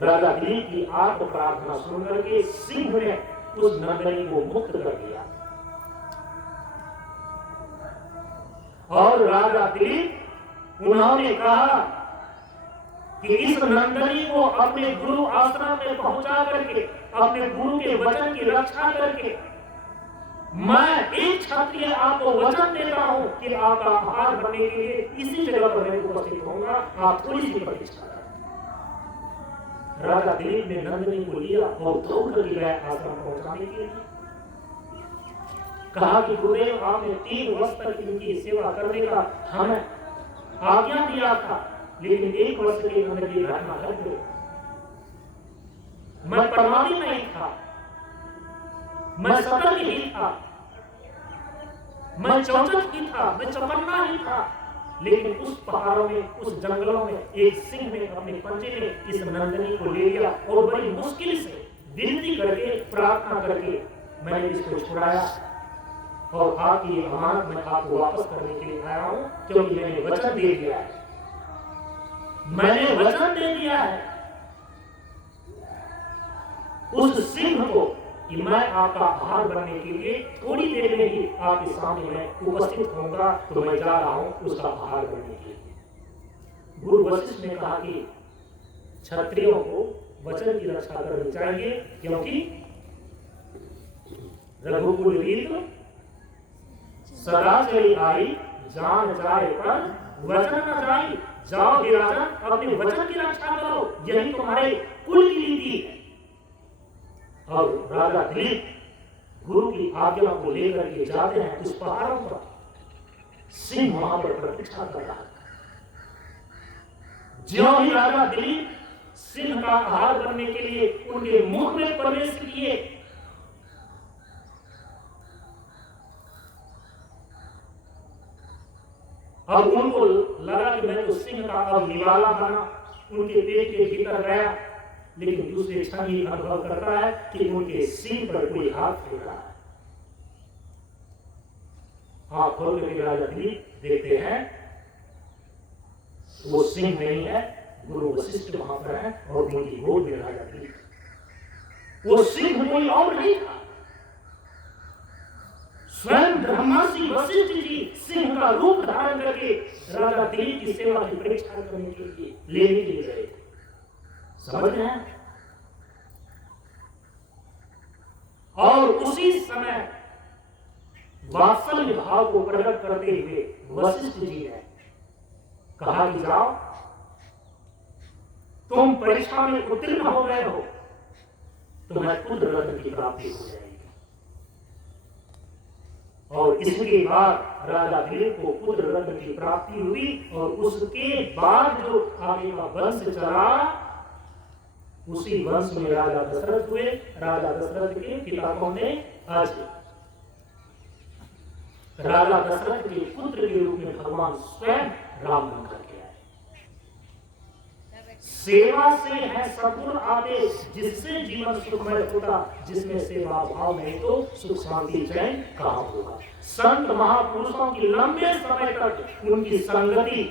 राजा दिलीप की आत्म प्रार्थना सुन करके सिंह ने उस नंदनी को मुक्त कर दिया, और राजा दिलीप उन्होंने कहा कि इस नंदनी को अपने गुरु आश्रम में पहुंचा करके, अपने गुरु के वचन की रक्षा करके, मैं एक क्षत्रिय आपको वचन देता हूं कि आपका आहार बनने के लिए इसी जगह पर मैं उपस्थित होऊंगा, आप थोड़ी सी प्रतीक्षा करें। राजा दिलीप ने नंदनी को लिया और दौड़ कर गया आश्रम पहुंचाने के लिए। कहा कि गुरुदेव, आपने 3 वर्ष तक इनकी सेवा करने का हमें आज्ञा दिया था, लेकिन 1 वर्ष के अंदर ये घटना घट गई। मैं प्रमादी नहीं था, मैं सतर्क ही था, मैं चौचक ही था, मैं चौकन्ना ही था, लेकिन उस पहाड़ों में, उस जंगलों में एक सिंह ने अपने पंजे में इस नंदनी को ले लिया और बड़ी मुश्किल से विनती करके, प्रार्थना करके मैंने इसको छुड़ाया, और आपकी अमानत मैं आपको वापस करने के लिए आया हूं, क्योंकि मैंने वचन दे दिया है, मैंने वचन दे दिया है उस सिंह को कि मैं आपका आहार बनने के लिए थोड़ी देर में ही आपके सामने मैं उपस्थित होऊंगा, तो मैं जा रहा हूं उसका आहार बनने के लिए। गुरु वशिष्ठ ने कहा कि क्षत्रियों को वचन की रक्षा करनी चाहिए, क्योंकि रघुकुल रीत सदा चली आई, जान जाए पर वचन न जाई। जाओ हे राजन, अपने वचन की रक्षा करो, यही तुम्हारे कुल की रीति है। और राजा दिलीप गुरु की आज्ञा को लेकर के जाते हैं उस पहाड़ों पर। सिंह वहां पर प्रतीक्षा कर रहा था। ज्यों ही राजा दिलीप सिंह का आहार बनने के लिए उनके मुख में प्रवेश किए, अब उनको लगा कि मैं तो सिंह का अब निवाला बना, उनके पेट के भीतर गया, लेकिन दूसरे क्षण ही अनुभव करता है कि उनके सिंह पर कोई हाथ फेंक रहा है। आंख खोल करके राजा दिलीप देखते हैं वो सिंह नहीं है, गुरु वशिष्ठ वहां पर है और उनकी गोद में राजा दिलीप। वो सिंह कोई और नहीं था, स्वयं ब्रह्मर्षि वशिष्ठ जी सिंह का रूप धारण करके राजा दिलीप की सेवा की परीक्षा करने के लिए लेने के लिए गए थे। समझ रहे हैं? और उसी समय वात्सल्य भाव को प्रकट करते हुए वशिष्ठ जी ने कहा कि जाओ, तुम परीक्षा में उत्तीर्ण हो गए हो, तुम्हें पुत्र रत्न की प्राप्ति हो जाएगी। और इसके बाद राजा दिलीप को पुत्र रत्न की प्राप्ति हुई और उसके बाद जो आगे का वंश चला, उसी वंश में राजा दशरथ हुए। राजा दशरथ के पिता कौन थे? अजय। राजा दशरथ के पुत्र के रूप में भगवान स्वयं राम बन करके आए। सेवा से है सद्गुण आदेश, जिससे जीवन सुखमय होता, जिसमें सेवा भाव नहीं तो सुख शांति चैन कहां होगा। संत महापुरुषों की लंबे समय तक उनकी संगति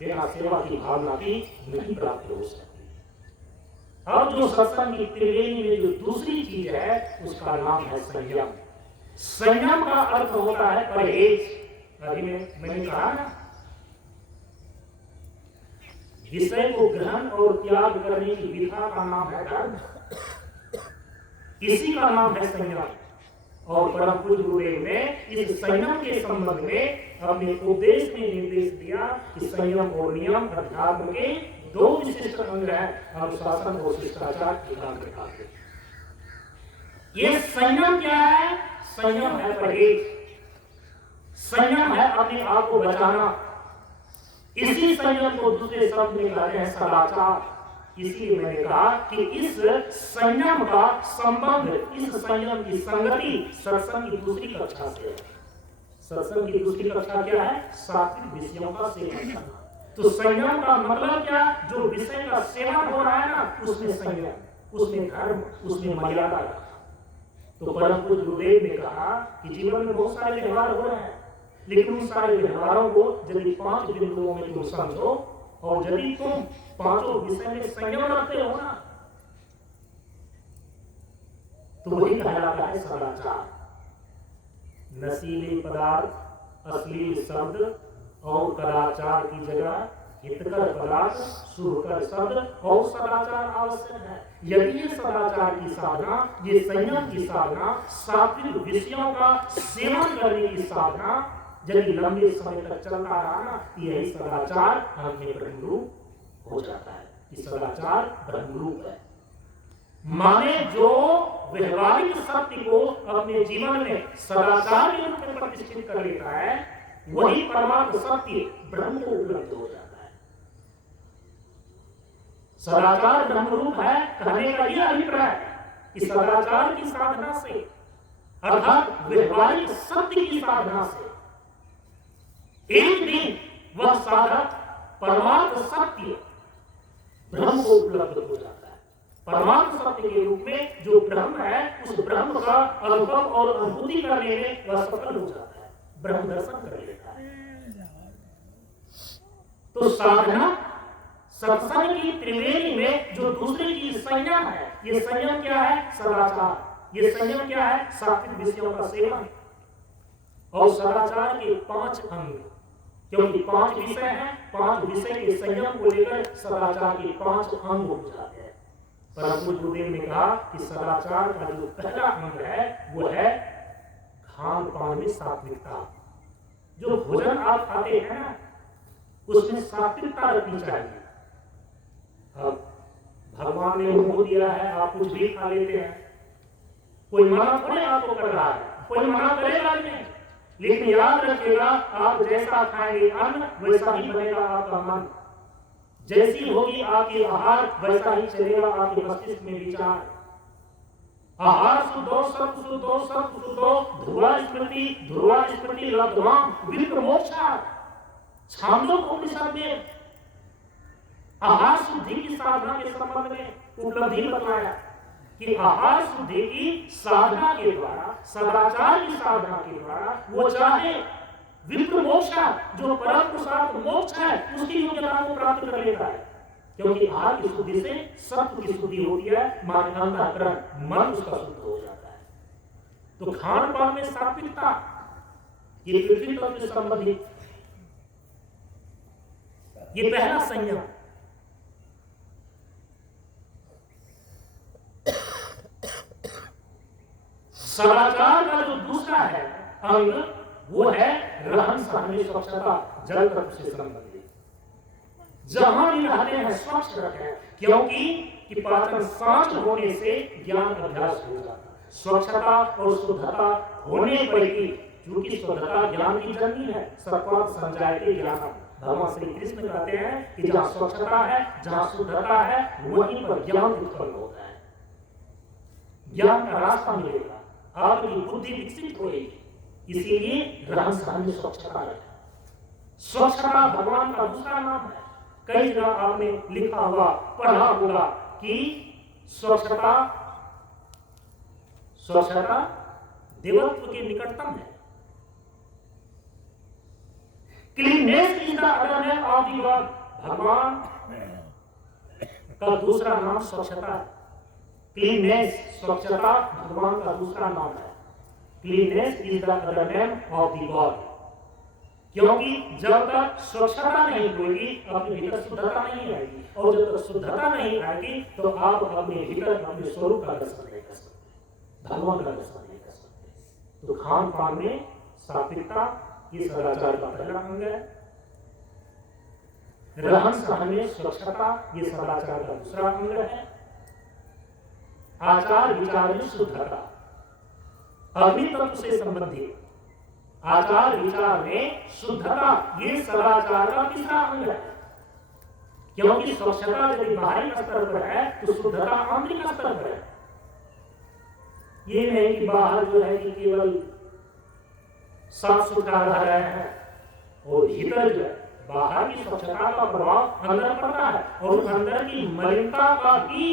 बिना सेवा की भावना की नहीं प्राप्त हो सकती। अब जो सत्संग की त्रिवेणी में जो दूसरी चीज है, उसका नाम है संयम। संयम का अर्थ होता है परहेज। अभी मैंने कहा ना, विषय को ग्रहण और त्याग करने की विधा का नाम है धर्म, इसी का नाम है संयम। और परम पूज्य गुरुदेव ने इस संयम के संबंध में अपने उपदेश में निर्देश दिया कि संयम और नियम अध्यात्म के दो विशिष्ट अंग हैं, अनुशासन और शिष्टाचार की एकाग्रता। ये संयम क्या है? संयम है परहेज, संयम है अपने आप को बचाना। इसी संयम को दूसरे शब्द में कहते हैं सदाचार। इसीलिए मैंने कहा कि इस संयम का संबंध, इस संयम की संगति सत्संग की दूसरी कक्षा से है। सत्संग की दूसरी कक्षा क्या है? सात्विक विषयों का सेवन करना। तो संयम का मतलब क्या? जो विषय का सेवन हो रहा है ना, उसमें संयम, उसमें धर्म, उसमें मर्यादा रखना। तो परम पूज्य गुरुदेव ने कहा कि जीवन में बहुत सारे व्यवहार हो रहे हैं, लेकिन उन सारे व्यवहारों को यदि 5 बिंदुओं में तुम समझो और यदि तुम पांचों विषय में संयम रखते हो ना, तो वही कहलाता है सदाचार। नशीले पदार्थ, अश्लील शब्द और कदाचार की जगह हितकर पदार्थ, शुभकर शब्द और सदाचार आवश्यक है। यदि ये सदाचार की साधना, ये संयम की साधना, सात्विक विषयों का सेवन करने की साधना यदि लंबे समय तक चलता रहा ना, यही सदाचार हमें ब्रह्मरूप हो जाता है। ये सदाचार ब्रह्मरूप है। माने जो व्यवहारिक सत्य को अपने जीवन में सदाचार के रूप में प्रतिष्ठित कर लेता है, वही परमार्थ सत्य ब्रह्म को उपलब्ध हो जाता है। सदाचार ब्रह्मरूप है कहने का यह अभिप्राय कि सदाचार की साधना से, अर्थात व्यवहारिक सत्य की साधना से, एक दिन वह साधक परमार्थ सत्य ब्रह्म को उपलब्ध हो जाता है। परमार्थ सत्य के रूप में जो ब्रह्म है, उस ब्रह्म का अनुभव और अनुभूति करने में वह सफल हो जाता है, ब्रह्म दर्शन कर लेता है। तो साधना सत्संग की त्रिवेणी में जो दूसरी चीज संयम है, ये संयम क्या है? सदाचार। ये संयम क्या है? सात्विक विषयों का सेवन। और सदाचार के 5 अंग, क्योंकि 5 विषय हैं, 5 विषय के संयम को लेकर सदाचार के 5 अंग हो जाते हैं। परम पूज्य गुरुदेव ने कहा कि सदाचार का जो पहला अंग है, वो है खान पान में सात्विकता। जो भोजन आप खाते हैं ना, उसमें सात्विकता रखनी चाहिए। अब भगवान ने मुंह दिया है, आप कुछ भी खा लेते हैं, कोई मना थोड़े आपको कर रहा है, कोई मना करेगा नहीं। लेकिन याद रखिएगा, आप जैसा खाएंगे अन्न, वैसा ही बनेगा आपका मन। जैसी होगी आपकी आहार, वैसा ही चलेगा आपके मस्तिष्क में विचार। आहार शुद्धो, सत्व शुद्धो, सत्व शुद्धो, ध्रुवा स्मृति लब्ध्वाम विप्र मोक्षा। छांदोग्योपनिषद में आहार शुद्धि की साधना के संबंध में उपलब्धि बताया कि आहार शुद्धि की साधना के द्वारा, सदाचार की साधना के द्वारा, वो चाहे विप्र मोक्ष, जो परम पुरुषार्थ मोक्ष है, उसकी योग्यता को प्राप्त कर लेता है। क्योंकि आहार की शुद्धि से सत्व की शुद्धि होती है, माने अंतःकरण मन उसका शुद्ध हो जाता है। तो खान पान में सात्विकता, ये पृथ्वी तत्व से संबंधित ये पहला संयम। सदाचार का जो दूसरा है अंग, वो है रहन सहन में स्वच्छता, जल तत्व से संबंधित। जहां भी रहते हैं स्वच्छ रखें, क्योंकि कि पाचन सांच होने से ज्ञान अभ्यास हो जाता है। स्वच्छता और शुद्धता होने पर ही, क्योंकि शुद्धता ज्ञान की जननी है, सत्वात् संजायते ज्ञानम्। भगवान श्री कृष्ण कहते हैं कि जहां स्वच्छता है, जहां शुद्धता है, वहीं पर ज्ञान उत्पन्न होता है, ज्ञान का रास्ता मिलेगा, आपकी बुद्धि विकसित होगी। इसीलिए रहन सहन में स्वच्छता रखें। स्वच्छता भगवान का दूसरा नाम है। कई जगह आपने लिखा हुआ, पढ़ा होगा कि स्वच्छता देवत्व के निकटतम है। Cleanness is the other name of the God. भगवान का दूसरा नाम स्वच्छता है। क्लीननेस, स्वच्छता भगवान का दूसरा नाम है। Cleanness is the other name of the God. क्योंकि जब तक स्वच्छता नहीं होगी, अपने भीतर शुद्धता नहीं आएगी, और जब तक शुद्धता नहीं आएगी तो आप अपने भीतर अपने स्वरूप का दर्शन नहीं कर सकते, भगवान का दर्शन नहीं कर सकते। तो खान पान में सात्विकता, ये सदाचार का पहला अंग है। रहन सहन में स्वच्छता, ये सदाचार का दूसरा अंग है। आचार विचार में शुद्धता, अग्नि तत्व से संबंधित आचार विचार में शुद्धता, ये सदाचार का तीसरा अंग है। क्योंकि स्वच्छता यदि बाहरी स्तर पर है तो शुद्धता आंतरिक स्तर पर है। ये नहीं कि बाहर जो है कि केवल साफ सुथरा रह रहे हैं, और भीतर जो है बाहर की स्वच्छता का प्रभाव अंदर पड़ता है, और अंदर की मलिनता का भी,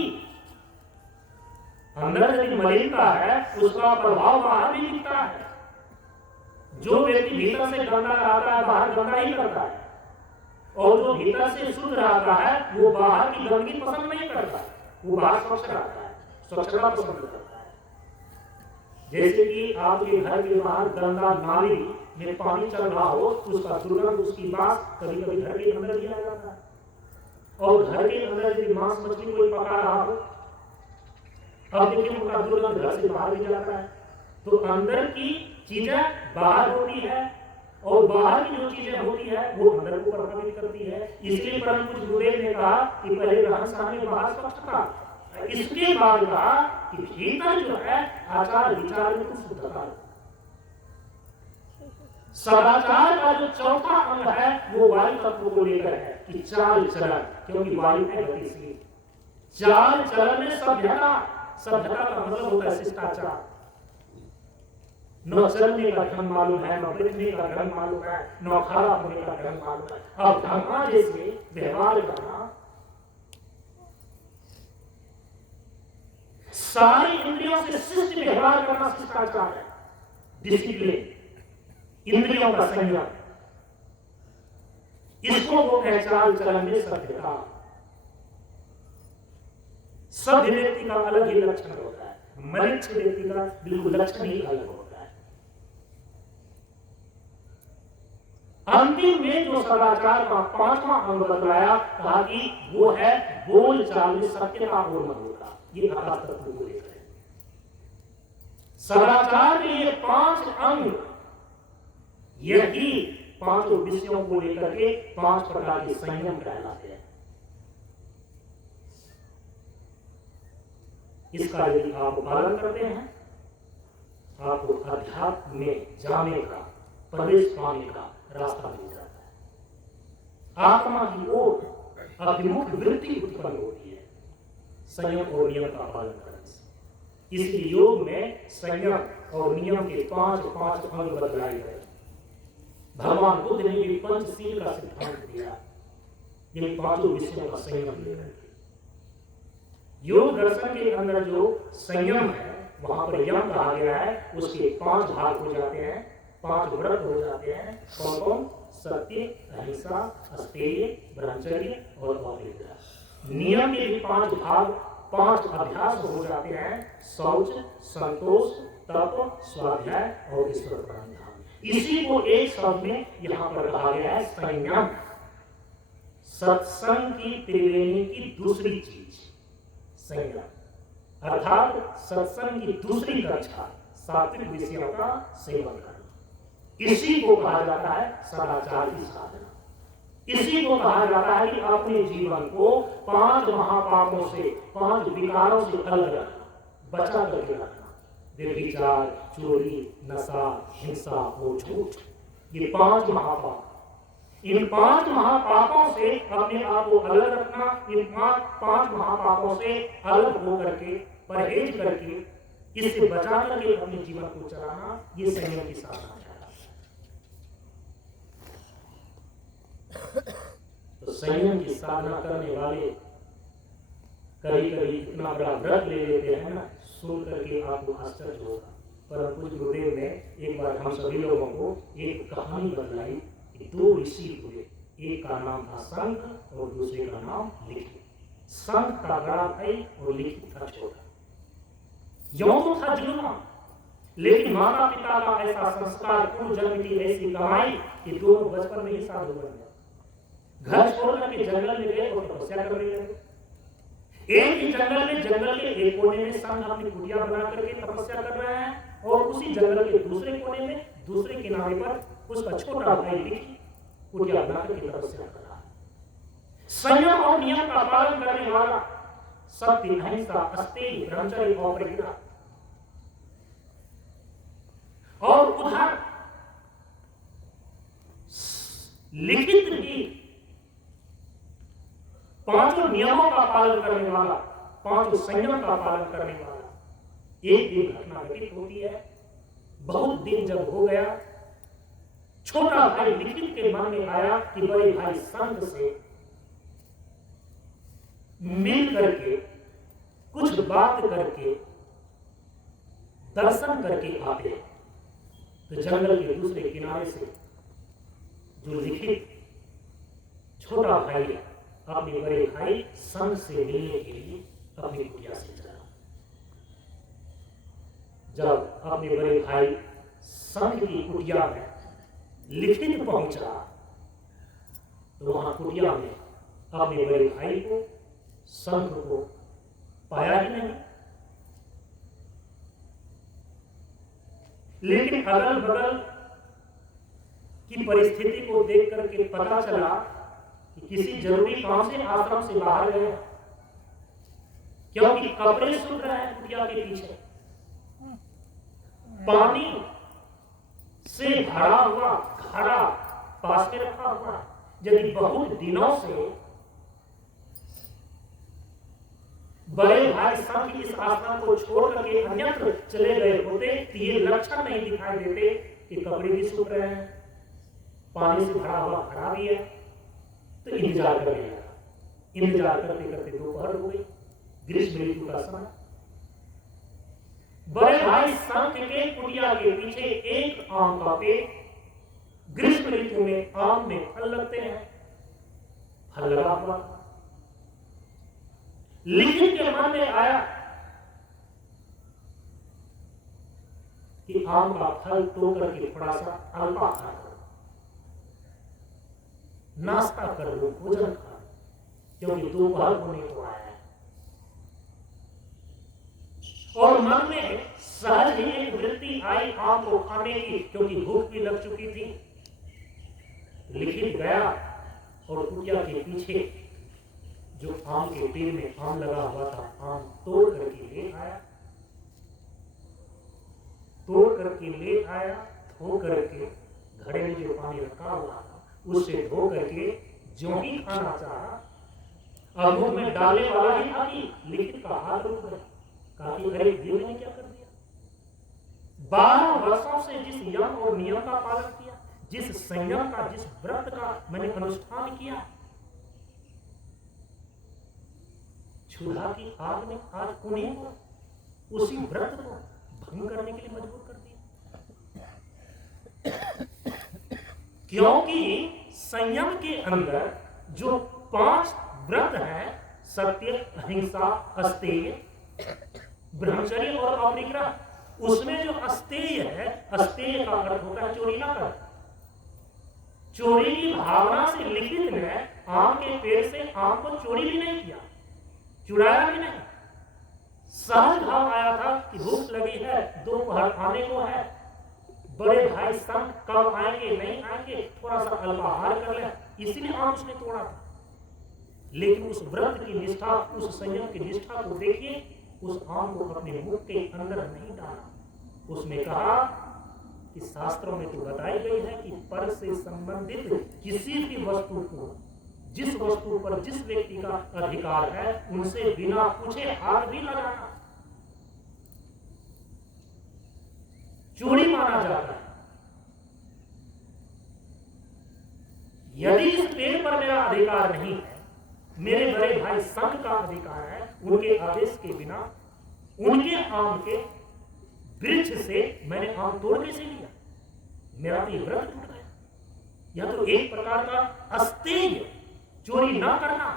अंदर यदि मलिनता है उसका प्रभाव बाहर भी दिखता है। जो व्यक्ति भीतर से गंदा रहता है, बाहर गंदा ही करता है, और जो भीतर से शुद्ध रहता है वो बाहर की गंदगी पसंद नहीं करता, वो बाहर स्वच्छ रहता है, स्वच्छता पसंद करता है। जैसे कि आपके घर के बाहर गंदा नाली में पानी चल रहा हो, उसका दुर्गंध, उसकी बात कभी कभी घर के अंदर भी आ जाता है, और घर के अंदर यदि मांस मछली कोई पका रहा हो, अब देखिए उनका दुर्गंध घर से बाहर भी जाता है। तो अंदर की चीजें बाहर होती है, और बाहर की जो चीजें होती है वो अंदर को प्रभावित करती है। इसलिए परम पूज्य गुरुदेव ने कहा कि पहले रहन सहन में बाहर स्वच्छता, इसके बाद कहा कि भीतर जो है आचार विचार में कुछ शुद्धता। सदाचार का जो चौथा अंग है वो वायु तत्व को लेकर है कि चाल चलन, क्योंकि वायु है गतिशील। चाल चलन में सभ्यता, सभ्यता का मतलब होता है शिष्टाचार। न चलने का ढंग मालूम है, न बैठने का ढंग मालूम है, न खड़ा होने का ढंग मालूम है। अब धर्मा जैसे व्यवहार करना, सारी इंद्रियों से शिष्ट व्यवहार करना शिष्टाचार है, डिसिप्लिन, इंद्रियों का संयम, इसको वो है चाल चलन में सभ्यता। सभ्य व्यक्ति का अलग ही लक्षण होता है, मनुष्य व्यक्ति का बिल्कुल लक्षण ही अलग होता है। अंतिम में जो सदाचार का पांचवा अंग बतलाया, कहा कि वो है बोल चाल में सत्यता और मधुरता। ये आकाश तत्व को लेकर है। सदाचार के ये 5 अंग, यही पांचों विषयों को लेकर के 5 प्रकार के संयम कहलाते हैं। इसका यदि आप पालन करते हैं, आपको अध्यात्म में जाने का, प्रवेश पाने का रास्ता मिल जाता है। आत्मा की ओर अभिमुख वृत्ति उत्पन्न होती है संयम और नियम का पालन करने से। इसलिए योग में संयम और नियम के 5 अंग बतलाए गए। भगवान बुद्ध ने भी पंचशील का सिद्धांत दिया, इन 5 विषयों का संयम लेकर। योग दर्शन के अंदर जो संयम है वहां पर यम कहा गया है, उसके 5 भाग हो जाते हैं, 5 व्रत हो जाते हैं। कौन कौन? सत्य, अहिंसा, अस्तेय, ब्रह्मचर्य और अविद्या। नियम के भी 5 भाग, 5 अभ्यास हो जाते हैं: शौच, संतोष, तप, स्वाध्याय और ईश्वर प्रणिधान। इसी को एक शब्द में यहां पर कहा गया है, संयम। सत्संग की त्रिवेणी की दूसरी चीज संयम, अर्थात सत्संग की दूसरी कक्षा सात्विक विषयों का सेवन करना। इसी को कहा जाता है सदाचार की साधना। इसी को कहा जाता है कि अपने जीवन को 5 महापापों से, 5 विकारों से अलग रखना, बचा करके रखना। व्यभिचार, चोरी, नशा, हिंसा और झूठ, ये 5 महापाप। इन 5 महापापों से अपने आप को अलग रखना, इन 5 महापापों से अलग होकर के, परहेज करके, इससे बचा करके अपने जीवन को चलाना, ये संयम की साधना है। तो संयम की साधना करने वाले कभी कभी इतना बड़ा व्रत ले लेते हैं ना, सुन करके आपको आश्चर्य होगा। परम पूज्य गुरुदेव ने एक बार हम सभी लोगों को एक कहानी बताई कि 2 ऋषि हुए, एक का नाम था शंख और दूसरे का नाम लिखित। शंख था बड़ा भाई और लिखित था छोटा। यों तो था जुलूम, लेकिन माता पिता का ऐसा संस्कार, पूर्व जन्म की ऐसी कमाई कि दोनों बचपन में ही साधु बन गए। घर छोड़ करके जंगल में गए और तपस्या करने लगे। एक ही जंगल के एक कोने में शंख अपनी कुटिया बना करके तपस्या कर रहा है, और उसी जंगल के दूसरे कोने में, दूसरे किनारे पर उसका छोटा भाई लिखित कुटिया बना करके तपस्या कर रहा है। संयम और नियम का पालन करने वाला, सत्य, अहिंसा, अस्तेय, ब्रह्मचर्य और परिग्रह। और उधर लिखित भी 5 नियमों का पालन करने वाला, 5 संयम का पालन करने वाला। एक दिन घटना घटित होती है। बहुत दिन जब हो गया, छोटा भाई लिखित के मन में आया कि बड़े भाई संत से मिल करके, कुछ बात करके, दर्शन करके आते। तो जंगल के दूसरे किनारे से जो लिखित छोटा भाई अपने बड़े भाई संत से मिलने के लिए अपनी कुटिया से चला। जब अपने बड़े भाई संत की कुटिया में लिखित पहुंचा, तो वहां कुटिया में अपने बड़े भाई को, संत को पाया ही नहीं। लेकिन अगल बगल की परिस्थिति को देख करके पता चला कि किसी जरूरी काम से आश्रम से बाहर गए, क्योंकि कपड़े सूख रहे हैं कुटिया के पीछे, पानी से भरा हुआ घड़ा पास में रखा हुआ। यदि बहुत दिनों से बड़े भाई संत इस आश्रम को छोड़ करके अन्यत्र चले गए होते, तो ये लक्षण नहीं दिखाई देते कि कपड़े भी सूख रहे हैं, पानी से भरा हुआ घड़ा भी है। तो इंतजार करने लगा। इंतजार करते करते दोपहर हो गई, ग्रीष्म ऋतु का समय। बड़े भाई संत के कुटिया के पीछे एक आम का पेड़, ग्रीष्म ऋतु में आम में फल लगते हैं, फल लगा हुआ। लिखित के मन में आया कि आम का फल तोड़ करके थोड़ा सा अल्पाहार करो, नाश्ता कर लो, भोजन खा लो, क्योंकि दोपहर होने को आया है। और मन में सहज ही एक वृत्ति आई आम को खाने की, क्योंकि भूख भी लग चुकी थी। लिखित गया और कुटिया के पीछे जो आम के पेड़ में आम लगा हुआ था, आम तोड़ करके ले आया, तोड़ करके ले आया, धो करके घड़े में जो पानी रखा हुआ था उससे धो करके जो ही खाना चाहा, अब मुंह में डालने वाला ही था कि लिखित का हाथ रुक गया। काफी अरे देव ने क्या कर दिया। 12 वर्षों से जिस यम और नियम का पालन किया, जिस संयम का, जिस व्रत का मैंने अनुष्ठान किया, चूल्हा की आग ने आज उन्हीं को, उसी व्रत को भंग करने के लिए मजबूर कर दिया। क्योंकि संयम के अंदर जो 5 व्रत है, सत्य, अहिंसा, अस्तेय, ब्रह्मचर्य और अपरिग्रह। उसमें जो अस्तेय है, अस्तेय का अर्थ होता है चोरी ना कर। चोरी की भावना से लिखित ने आम के पेड़ से आम को चोरी भी नहीं किया, चुराया भी नहीं। सहज भाव आया था कि भूख लगी है, दोपहर आने को है, बड़े भाई संग कब आएंगे नहीं आएंगे, थोड़ा सा अल्पाहार कर ले, इसलिए आम उसने तोड़ा था। लेकिन उस व्रत की निष्ठा, उस संयम की निष्ठा को देखिए, उस आम को अपने मुख के अंदर नहीं डाला। उसने कहा कि शास्त्रों में तो बताई गई है कि पर से संबंधित किसी भी वस्तु को, जिस वस्तु पर जिस व्यक्ति का अधिकार है, उनसे बिना पूछे हाथ भी लगाना चोरी माना जाता है। यदि इस पेड़ पर मेरा अधिकार नहीं है, मेरे बड़े भाई संघ का अधिकार है, उनके आदेश के बिना उनके आम के वृक्ष से मैंने आम तोड़ कैसे लिया? मेरा तो व्रत टूट गया। यह तो एक प्रकार का अस्तेय, चोरी ना करना,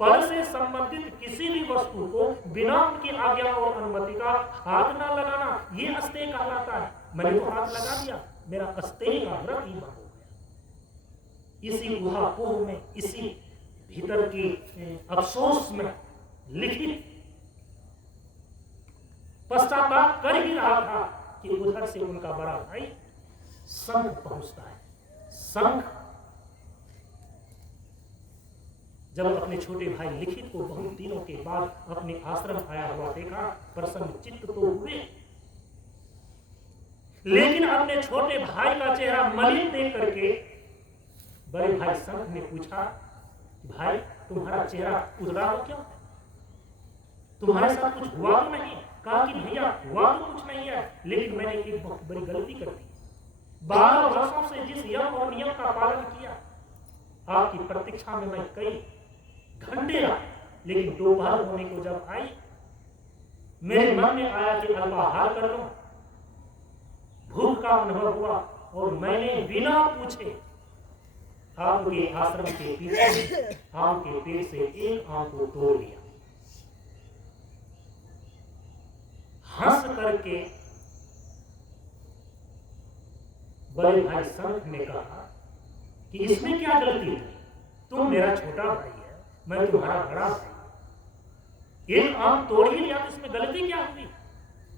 पर से संबंधित किसी भी वस्तु को बिना उनकी आज्ञा और अनुमति का हाथ ना लगाना, ये अस्तेय कहलाता है। मैंने तो हाथ लगा दिया, मेरा अस्तेय का व्रत ही भंग हो गया। इसी ऊहापोह में, इसी भीतर की अफसोस में लिखित पश्चाताप कर ही रहा था कि उधर से उनका बड़ा भाई संघ पहुंचता है। संघ जब अपने छोटे भाई लिखित को बहुत दिनों के बाद अपने आश्रम आया हुआ देखा, प्रसन्न चित्त तो हुए, लेकिन अपने छोटे भाई का चेहरा मलिन देख करके बड़े भाई संघ ने पूछा, भाई तुम्हारा चेहरा उजड़ा हो क्यों? तुम्हारे साथ कुछ हुआ तो नहीं? कहा कि भैया हुआ तो कुछ नहीं है, लेकिन मैंने एक बहुत बड़ी गलती कर दी। 12 वर्षों से जिस यम और नियम का पालन किया, आपकी प्रतीक्षा में मैं कई घंटे रहा, लेकिन दोपहर होने को जब आई, मेरे मन में आया कि अल्पाहार कर लूं। भूख का अनुभव हुआ और मैंने बिना पूछे आपके आश्रम के पीछे आम के पेड़ से एक आम को तोड़ लिया। हंस करके बड़े भाई संत ने कहा कि इसमें क्या गलती है? तुम मेरा छोटा भाई है, मैं तुम्हारा बड़ा भाई, एक आम तोड़ ही लिया तो इसमें गलती क्या हुई?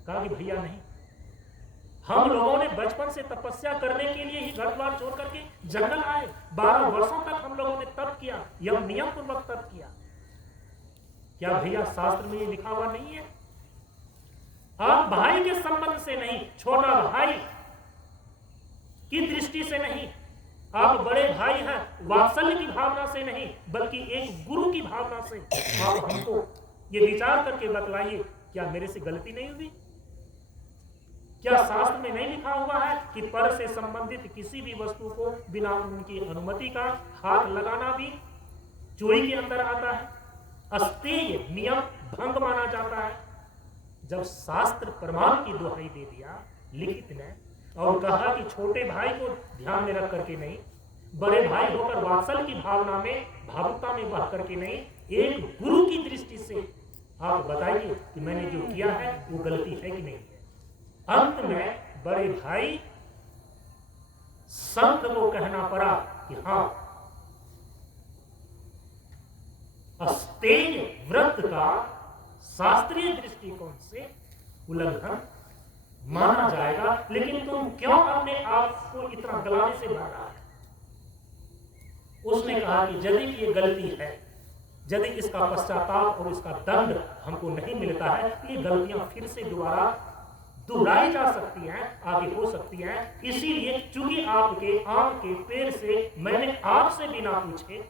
कहा कि भैया नहीं, हम लोगों ने बचपन से तपस्या करने के लिए ही घर द्वार छोड़ करके जंगल आए। 12 वर्षों तक हम लोगों ने तप किया, यह नियम पूर्वक तप किया। क्या भैया शास्त्र में ये लिखा हुआ नहीं है? आप भाई के संबंध से नहीं, छोटा भाई की दृष्टि से नहीं, आप बड़े भाई हैं, वात्सल्य की भावना से नहीं, बल्कि एक गुरु की भावना से आप हमको ये विचार करके बतलाइए, क्या मेरे से गलती नहीं हुई? क्या शास्त्र में नहीं लिखा हुआ है कि पर से संबंधित किसी भी वस्तु को बिना उनकी अनुमति का हाथ लगाना भी चोरी के अंदर आता है? अस्तेय नियम भंग माना जाता है। जब शास्त्र प्रमाण की दुहाई दे दिया लिखित ने और कहा कि छोटे भाई को ध्यान में रख करके नहीं, बड़े भाई होकर वात्सल्य की भावना में, भावुकता में बह करके नहीं, एक गुरु की दृष्टि से आप बताइए कि मैंने जो किया है वो गलती है कि नहीं है? अंत में बड़े भाई संत को कहना पड़ा कि हाँ, अस्तेय व्रत का शास्त्रीय दृष्टिकोण से उल्लंघन माना जाएगा, लेकिन तुम क्यों अपने आप को इतना गलाने से भर रहा है? उसने कहा कि यदि ये गलती है, यदि इसका पश्चाताप और इसका दंड हमको नहीं मिलता है, ये गलतियां फिर से दोबारा दोहराई जा सकती हैं, आगे हो सकती हैं। इसीलिए चूंकि आपके आम के पेड़ से मैंने आपसे बिना पूछे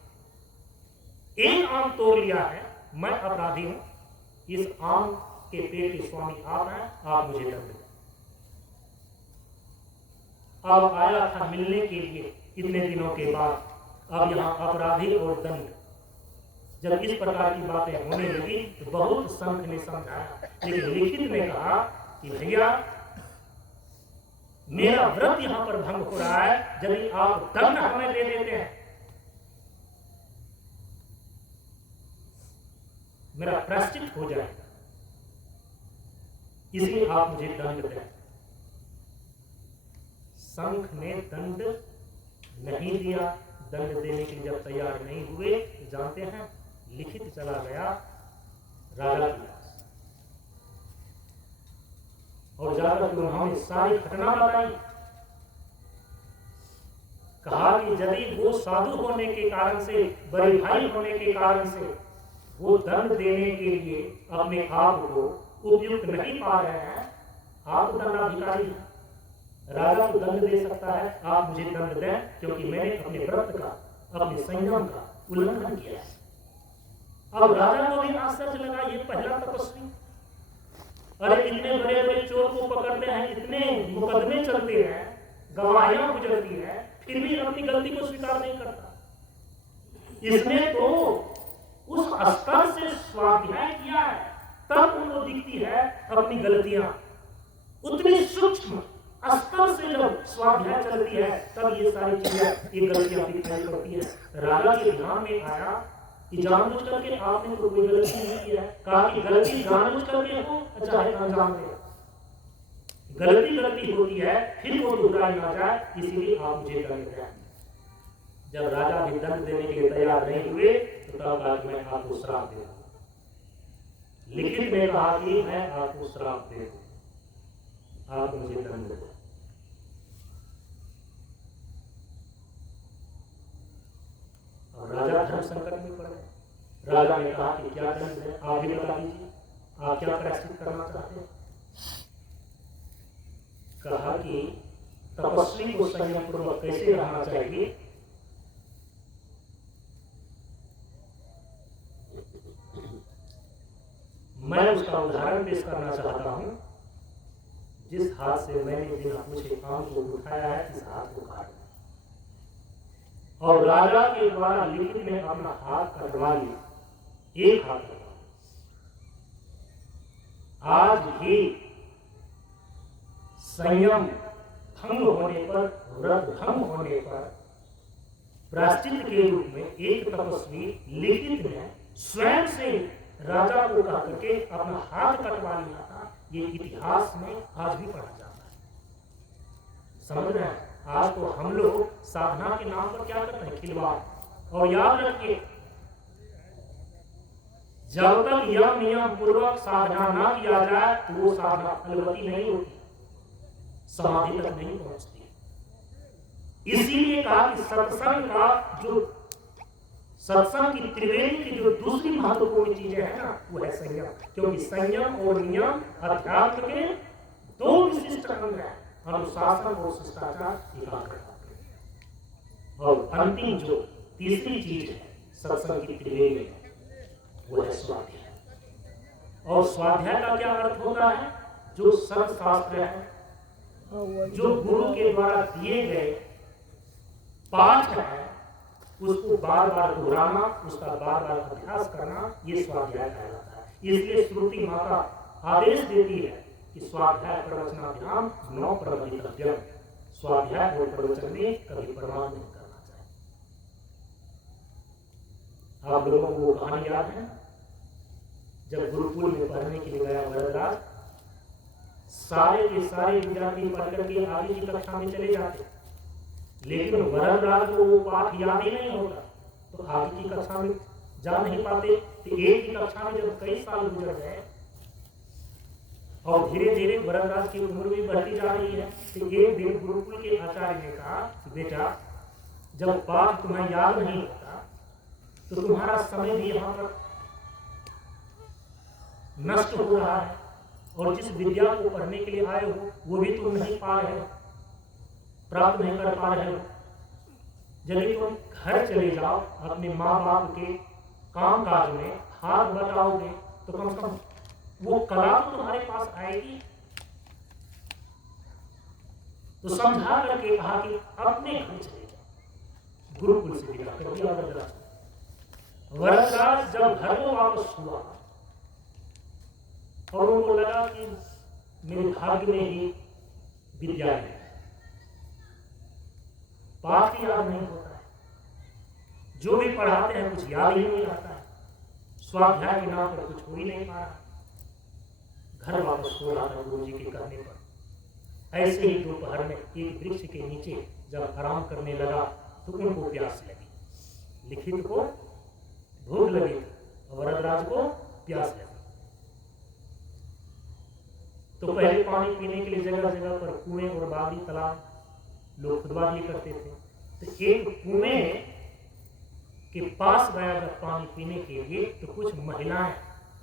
एक आम तोड़ लिया है, मैं अपराधी हूं। इस आम के पेड़ के स्वामी आप हैं, आप मुझे दंड दें। अब आया था मिलने के लिए इतने दिनों के बाद, अब यहाँ अपराधी और दंड, जब इस प्रकार की बातें होने लगी तो बहुत संत ने समझाया, लेकिन लिखित ने कहा कि भैया मेरा व्रत यहां पर भंग हो रहा है, यदि आप दंड हमें दे देते हैं मेरा प्रायश्चित हो जाएगा, इसलिए आप मुझे दंड दें। शंख ने दंड नहीं दिया। दंड देने के लिए जब तैयार नहीं हुए तो जानते हैं, लिखित चला गया राजा के पास और जाकर के उन्होंने सारी घटना बताई। कहा कि यदि वो साधु होने के कारण से, बड़े भाई होने के कारण से वो दंड देने के लिए अपने आप को उपयुक्त नहीं पा रहे हैं, आप दंडाधिकारी हैं, राजा को दंड दे सकता है, आप मुझे दंड दें, क्योंकि मैंने अपने व्रत का, अपने संयम का उल्लंघन किया। अब राजा को भी आश्चर्य लगा, ये पहला तपस्वी, अरे इतने बड़े बड़े चोर को पकड़ते हैं, इतने मुकदमे चलते हैं, गवाहियां गुजरती है, फिर भी अपनी गलती को स्वीकार नहीं करता। इसने तो उस स्तर से स्वाध्याय किया है, तब उनको दिखती है अपनी गलतियां। उतनी सूक्ष्म स्तर से जब स्वाध्याय चलती है, तब ये सारी चीजें, ये गलतियां दिखाई पड़ती है। राजा के ध्यान में आया कि जानबूझ करके आपने तो कोई गलती नहीं किया है। कहा कि गलती जानबूझ करके हो चाहे अनजाने हो, गलती होती है, फिर वो दोहराई ना जाए, इसीलिए आप मुझे दंड दें। जब राजा भी दंड देने के लिए तैयार नहीं हुए तो तब कहा मैं आपको श्राप दे दूं। लिखित में कहा कि मैं आपको श्राप दे दूं, आप मुझे दंड दो। और राजा धर्म संकट में पड़े। राजा ने कहा कि क्या दंड है, आप भी बता दीजिए, आप क्या प्रायश्चित करना चाहते हैं। कहा कि तपस्वी को संयम पूर्वक कैसे रहना चाहिए, मैं उसका उदाहरण पेश करना चाहता हूं। जिस हाथ से मैंने बिना पूछे आम को उठाया है, इस हाथ को काट दिया, और राजा के द्वारा लिखित में अपना हाथ कटवा लिया, एक हाथ कटवा। आज भी संयम भंग होने पर, व्रत भंग होने पर प्रायश्चित के रूप में एक तपस्वी लिखित में स्वयं से राजा को कह करके अपना हाथ कटवा लिया था। ये इतिहास में आज भी पढ़ा जाता है। समझ रहे हैं? आज तो हम लोग साधना के नाम पर क्या करते हैं, खिलवाड़। और याद रखिए, जब तक यम नियम पूर्वक साधना ना किया जाए तो वो साधना फलवती नहीं होती, समाधि तक नहीं पहुंचती। इसीलिए कहा कि सत्संग का जो, सत्संग की त्रिवेणी की जो दूसरी महत्वपूर्ण चीजें है ना, वो है संयम। क्योंकि संयम और नियम अध्यात्म के दो विशिष्ट अंग हैं, अनुशासन और शिष्टाचार, एकाग्रता। और अंतिम जो तीसरी चीज है सत्संग की त्रिवेणी में, वो है स्वाध्याय। और स्वाध्याय का क्या अर्थ होता है, जो सर्व शास्त्र है, जो गुरु के द्वारा दिए गए पाठ है, उसको बार बार दोहराना, उसका बार बार अभ्यास करना, ये स्वाध्याय कहलाता है। इसलिए श्रुति माता आदेश देती है कि स्वाध्याय प्रवचनाभ्याम नौ प्रवचनाभ्याम, स्वाध्याय और प्रवचन में कभी प्रमाण नहीं करना चाहिए। आप लोगों को कहानी याद है, जब गुरुकुल में पढ़ने के लिए गया वरदराज, सारे के सारे विद्यार्थी पढ़ करके आगे की कक्षा में चले जाते, लेकिन वरदराज को वो पाठ याद ही नहीं होता, तो आगे की कक्षा में जा नहीं पाते। तो एक ही कक्षा में जब कई साल गुजर गए और धीरे धीरे वरदराज की उम्र भी बढ़ती जा रही है, तो एक दिन गुरुकुल के आचार्य ने कहा, बेटा जब पाठ तुम्हें याद नहीं होता तो तुम्हारा समय भी यहाँ पर नष्ट हो रहा है, और जिस विद्या को पढ़ने के लिए आए हो वो भी तुम नहीं पा रहे हो, प्राप्त नहीं कर पा रहे हो। यदि तुम घर चले जाओ, अपने माँ बाप के काम काज में हाथ बटाओगे, तो कम से कम वो कला तो तुम्हारे पास आएगी। तो समझा करके कहा कि अपने घर चले जाओ। गुरुकुल से विदा कर दिया वरदराज। वरदराज जब घर को वापस हुआ और उनको लगा कि मेरे भाग्य में ही विद्या है, पाठ याद नहीं होता है, जो भी पढ़ाते हैं कुछ याद ही नहीं आता है, स्वाध्याय के नाम पर कुछ हो ही नहीं पा रहा। घर वापस हो रहा था गुरु जी के कहने पर। ऐसे ही दोपहर में एक वृक्ष के नीचे जब आराम करने लगा तो उनको प्यास लगी। लिखित को भूख लगी, वरदराज को प्यास लगी। तो पहले पानी पीने के लिए जगह जगह पर कुएं और बावड़ी तालाब लोग खुदवा भी करते थे। तो एक कुएं के पास गया जब पानी पीने के लिए तो कुछ महिलाएं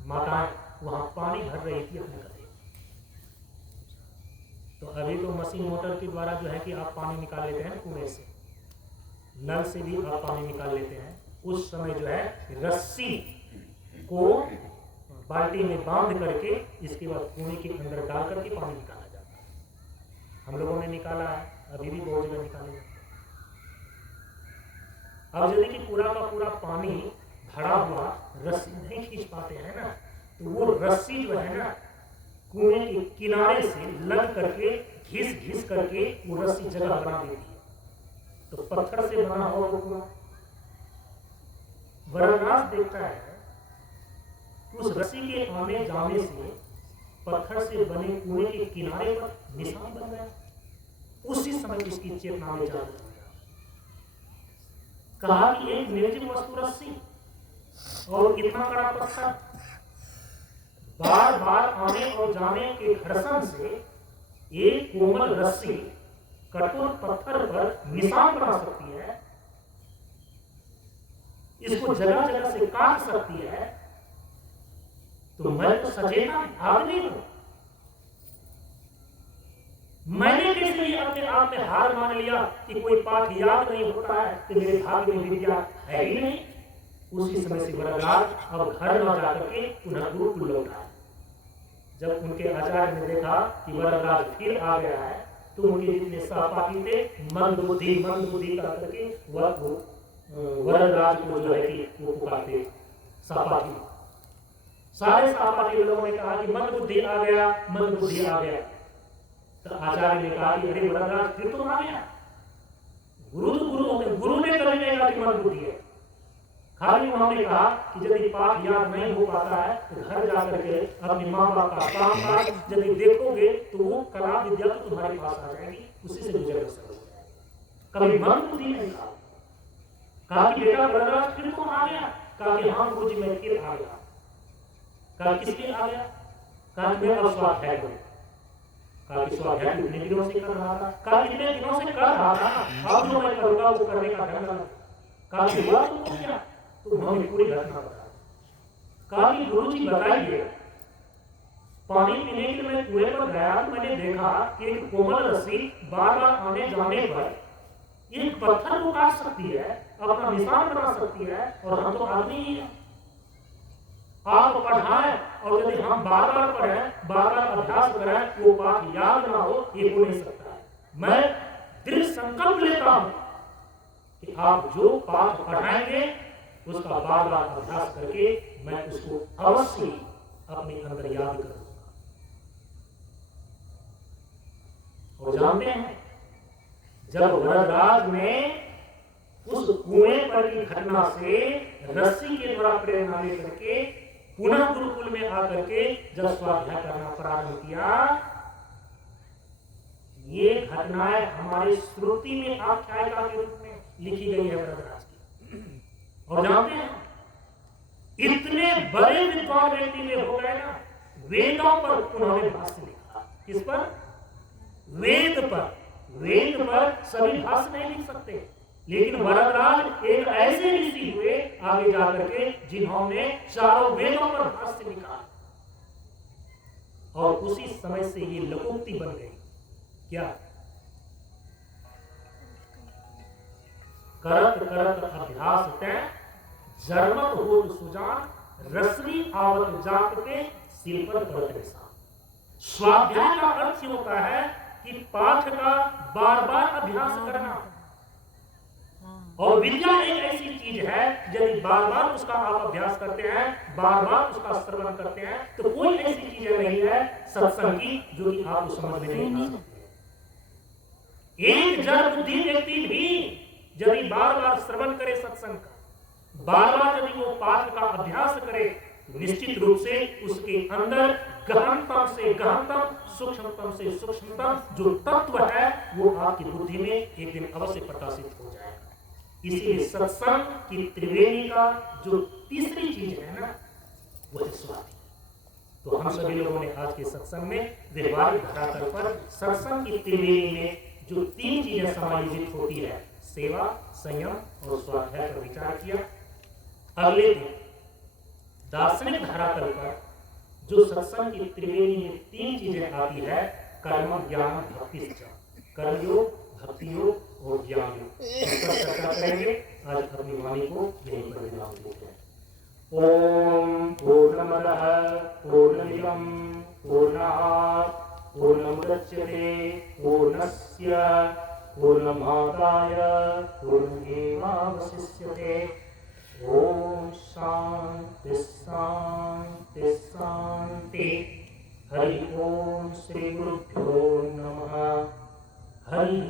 माताएं वहां पानी भर रही थी अपने गले। तो अभी तो मशीन मोटर के द्वारा जो है कि आप पानी निकाल लेते हैं कुएं से, नल से भी आप पानी निकाल लेते हैं। उस समय जो है रस्सी को बाल्टी में बांध करके इसके बाद कुएं के अंदर डाल करके पानी निकाला जाता है। हम लोगों ने निकाला है, अभी भी बहुत जगह निकाले जाते हैं। अब यदि कि पूरा का पूरा पानी भरा हुआ रस्सी नहीं खींच पाते हैं ना, तो वो रस्सी जो है ना कुएं के किनारे से लग करके घिस करके वो रस्सी जगह बना देती है। तो पत्थर से बना हुआ वो कुआं, वरदास देखता है उस रस्सी के आने जाने से पत्थर से बने कुएं के किनारे पर निशान बन गया। उसी समय उसकी चेतना में जाग गया। कहा कि एक निर्जीव वस्तु रस्सी और इतना बड़ा पत्थर बार बार आने और जाने के घर्षण से एक कोमल रस्सी कठोर पत्थर पर निशान बना सकती है, इसको जगह जगह से काट सकती है। तो मैं तो सचेता आदमी हूं, मैंने कैसे ये अपने आप में हार मान लिया कि कोई पाठ याद नहीं होता है कि मेरे भाग्य में विद्या है ही नहीं। उसी समय से वरदराज अब घर न जाकर के पुनः गुरुकुल लौटा। जब उनके आचार्य ने देखा कि वरदराज फिर आ गया है तो उनके जितने सहपाठी थे मंद बुद्धि करके वरदराज को जो है कि वो पुकारते सहपाठी। सारे सहपाठी लोगों ने कहा कि मंद बुद्धि आ गया, मंद बुद्धि आ गया। तो आचार्य ने कहा कि अरे वरदराज फिर तो आ गया। गुरु ने कभी नहीं कहा कि मंद बुद्धि है। खाली उन्होंने कहा कि यदि पाठ याद नहीं हो पाता है तो घर जाकर के अपने माँ बाप का काम काज यदि देखोगे तो वो कला विद्या तो तुम्हारे पास आ जाएगी, उसी से गुजर बसर हो जाएगी। कभी मंद बुद्धि नहीं कहा। कहा कि बेटा वरदराज फिर तो आ गया। कहा कि हाँ गुरु जी मैं फिर आ गया। कहा किस लिए आ गया? कहा कि मैं अब स्वाध्याय करूं। कहा कि स्वाध्याय कितने दिनों से कर रहा था? कहा कितने दिनों से कर रहा था, अब जो मैं करूंगा वो करने का ढंग अलग। कहा कि हुआ तो क्या? तो उन्होंने पूरी घटना बताई। कहा कि गुरु जी बताइए, पानी पीने के लिए मैं कुएं पर गया तो मैंने देखा कि एक कोमल रस्सी बार बार आने जाने पर एक पत्थर को काट सकती है, अपना निशान बना सकती है, और हम तो आदमी ही हैं। आप पढ़ाएं और यदि हम बार बार पढ़ें, बार बार अभ्यास करें, वो पाठ याद ना हो, ये हो नहीं सकता है। मैं दृढ़ संकल्प लेता हूं कि आप जो पाठ पढ़ाएंगे उसका बार बार अभ्यास करके मैं उसको अवश्य अपने अंदर याद करूंगा। और जानते हैं जब वरदराज ने उस कुएं पर की घटना से रस्सी के द्वारा प्रेरणा लेकर के पुनः गुरुकुल में आकर के जब स्वाध्याय करना प्रारंभ किया, ये घटनाएं हमारे श्रुति में आख्यायिका के रूप में लिखी गई है वरदराज की। और जानते हैं इतने बड़े विद्वान व्यक्ति में हो गए ना, वेदों पर उन्होंने भाष्य लिखा। किस पर? वेद पर। वेद पर सभी भाष्य नहीं लिख सकते, लेकिन वरदराज एक ऐसे ऋषि हुए आगे जाकर के जिन्होंने चारों वेदों पर भाष्य लिखा। और उसी समय से ये लोकोक्ति बन गई। क्या? करत करत अभ्यास तय जर्मत हो सुजान रसवी आवत जात पे सिर पर परत निशान। स्वाध्याय का अर्थ होता है कि पाठ का बार बार अभ्यास करना। और विद्या एक ऐसी चीज है यदि बार बार उसका आप अभ्यास करते हैं, बार बार उसका श्रवण करते हैं, तो कोई ऐसी चीज नहीं है सत्संग की जो कि आप समझ में नहीं आ सकते। एक जड़ बुद्धि व्यक्ति भी यदि बार बार श्रवण करे सत्संग का, बार बार यदि वो पाठ का अभ्यास करे तो निश्चित रूप से उसके अंदर गहनतम से गहनतम, सूक्ष्मतम से सूक्ष्मतम जो तत्व है वो आपकी बुद्धि में एक दिन अवश्य प्रकाशित हो जाएगा। इसीलिए सत्संग की त्रिवेणी का जो तीसरी चीज है ना, वो है स्वाति। तो हम सभी लोगों ने आज के सत्संग में व्यवहारिक धरातल पर सत्संग की त्रिवेणी में जो तीन चीजें समायोजित होती है, सेवा, संयम और स्वाध्याय पर विचार किया। अगले दिन दार्शनिक धरातल पर जो सत्संग की त्रिवेणी में तीन चीजें आती है, कर्म, ज्ञान, भक्ति, कर्मयोग, भक्ति योग और ज्ञान योग, इस पर चर्चा करेंगे। आज अपनी वाणी को यहीं पर विराम देते हैं। ओम पूर्णमदः पूर्णमिदं पूर्णात् पूर्णमुदच्यते पूर्णस्य पूर्णमादाय पूर्णमेवावशिष्यते। ओम शांति शांति शांति। हरि ओम श्री गुरुभ्यो नमः। हरि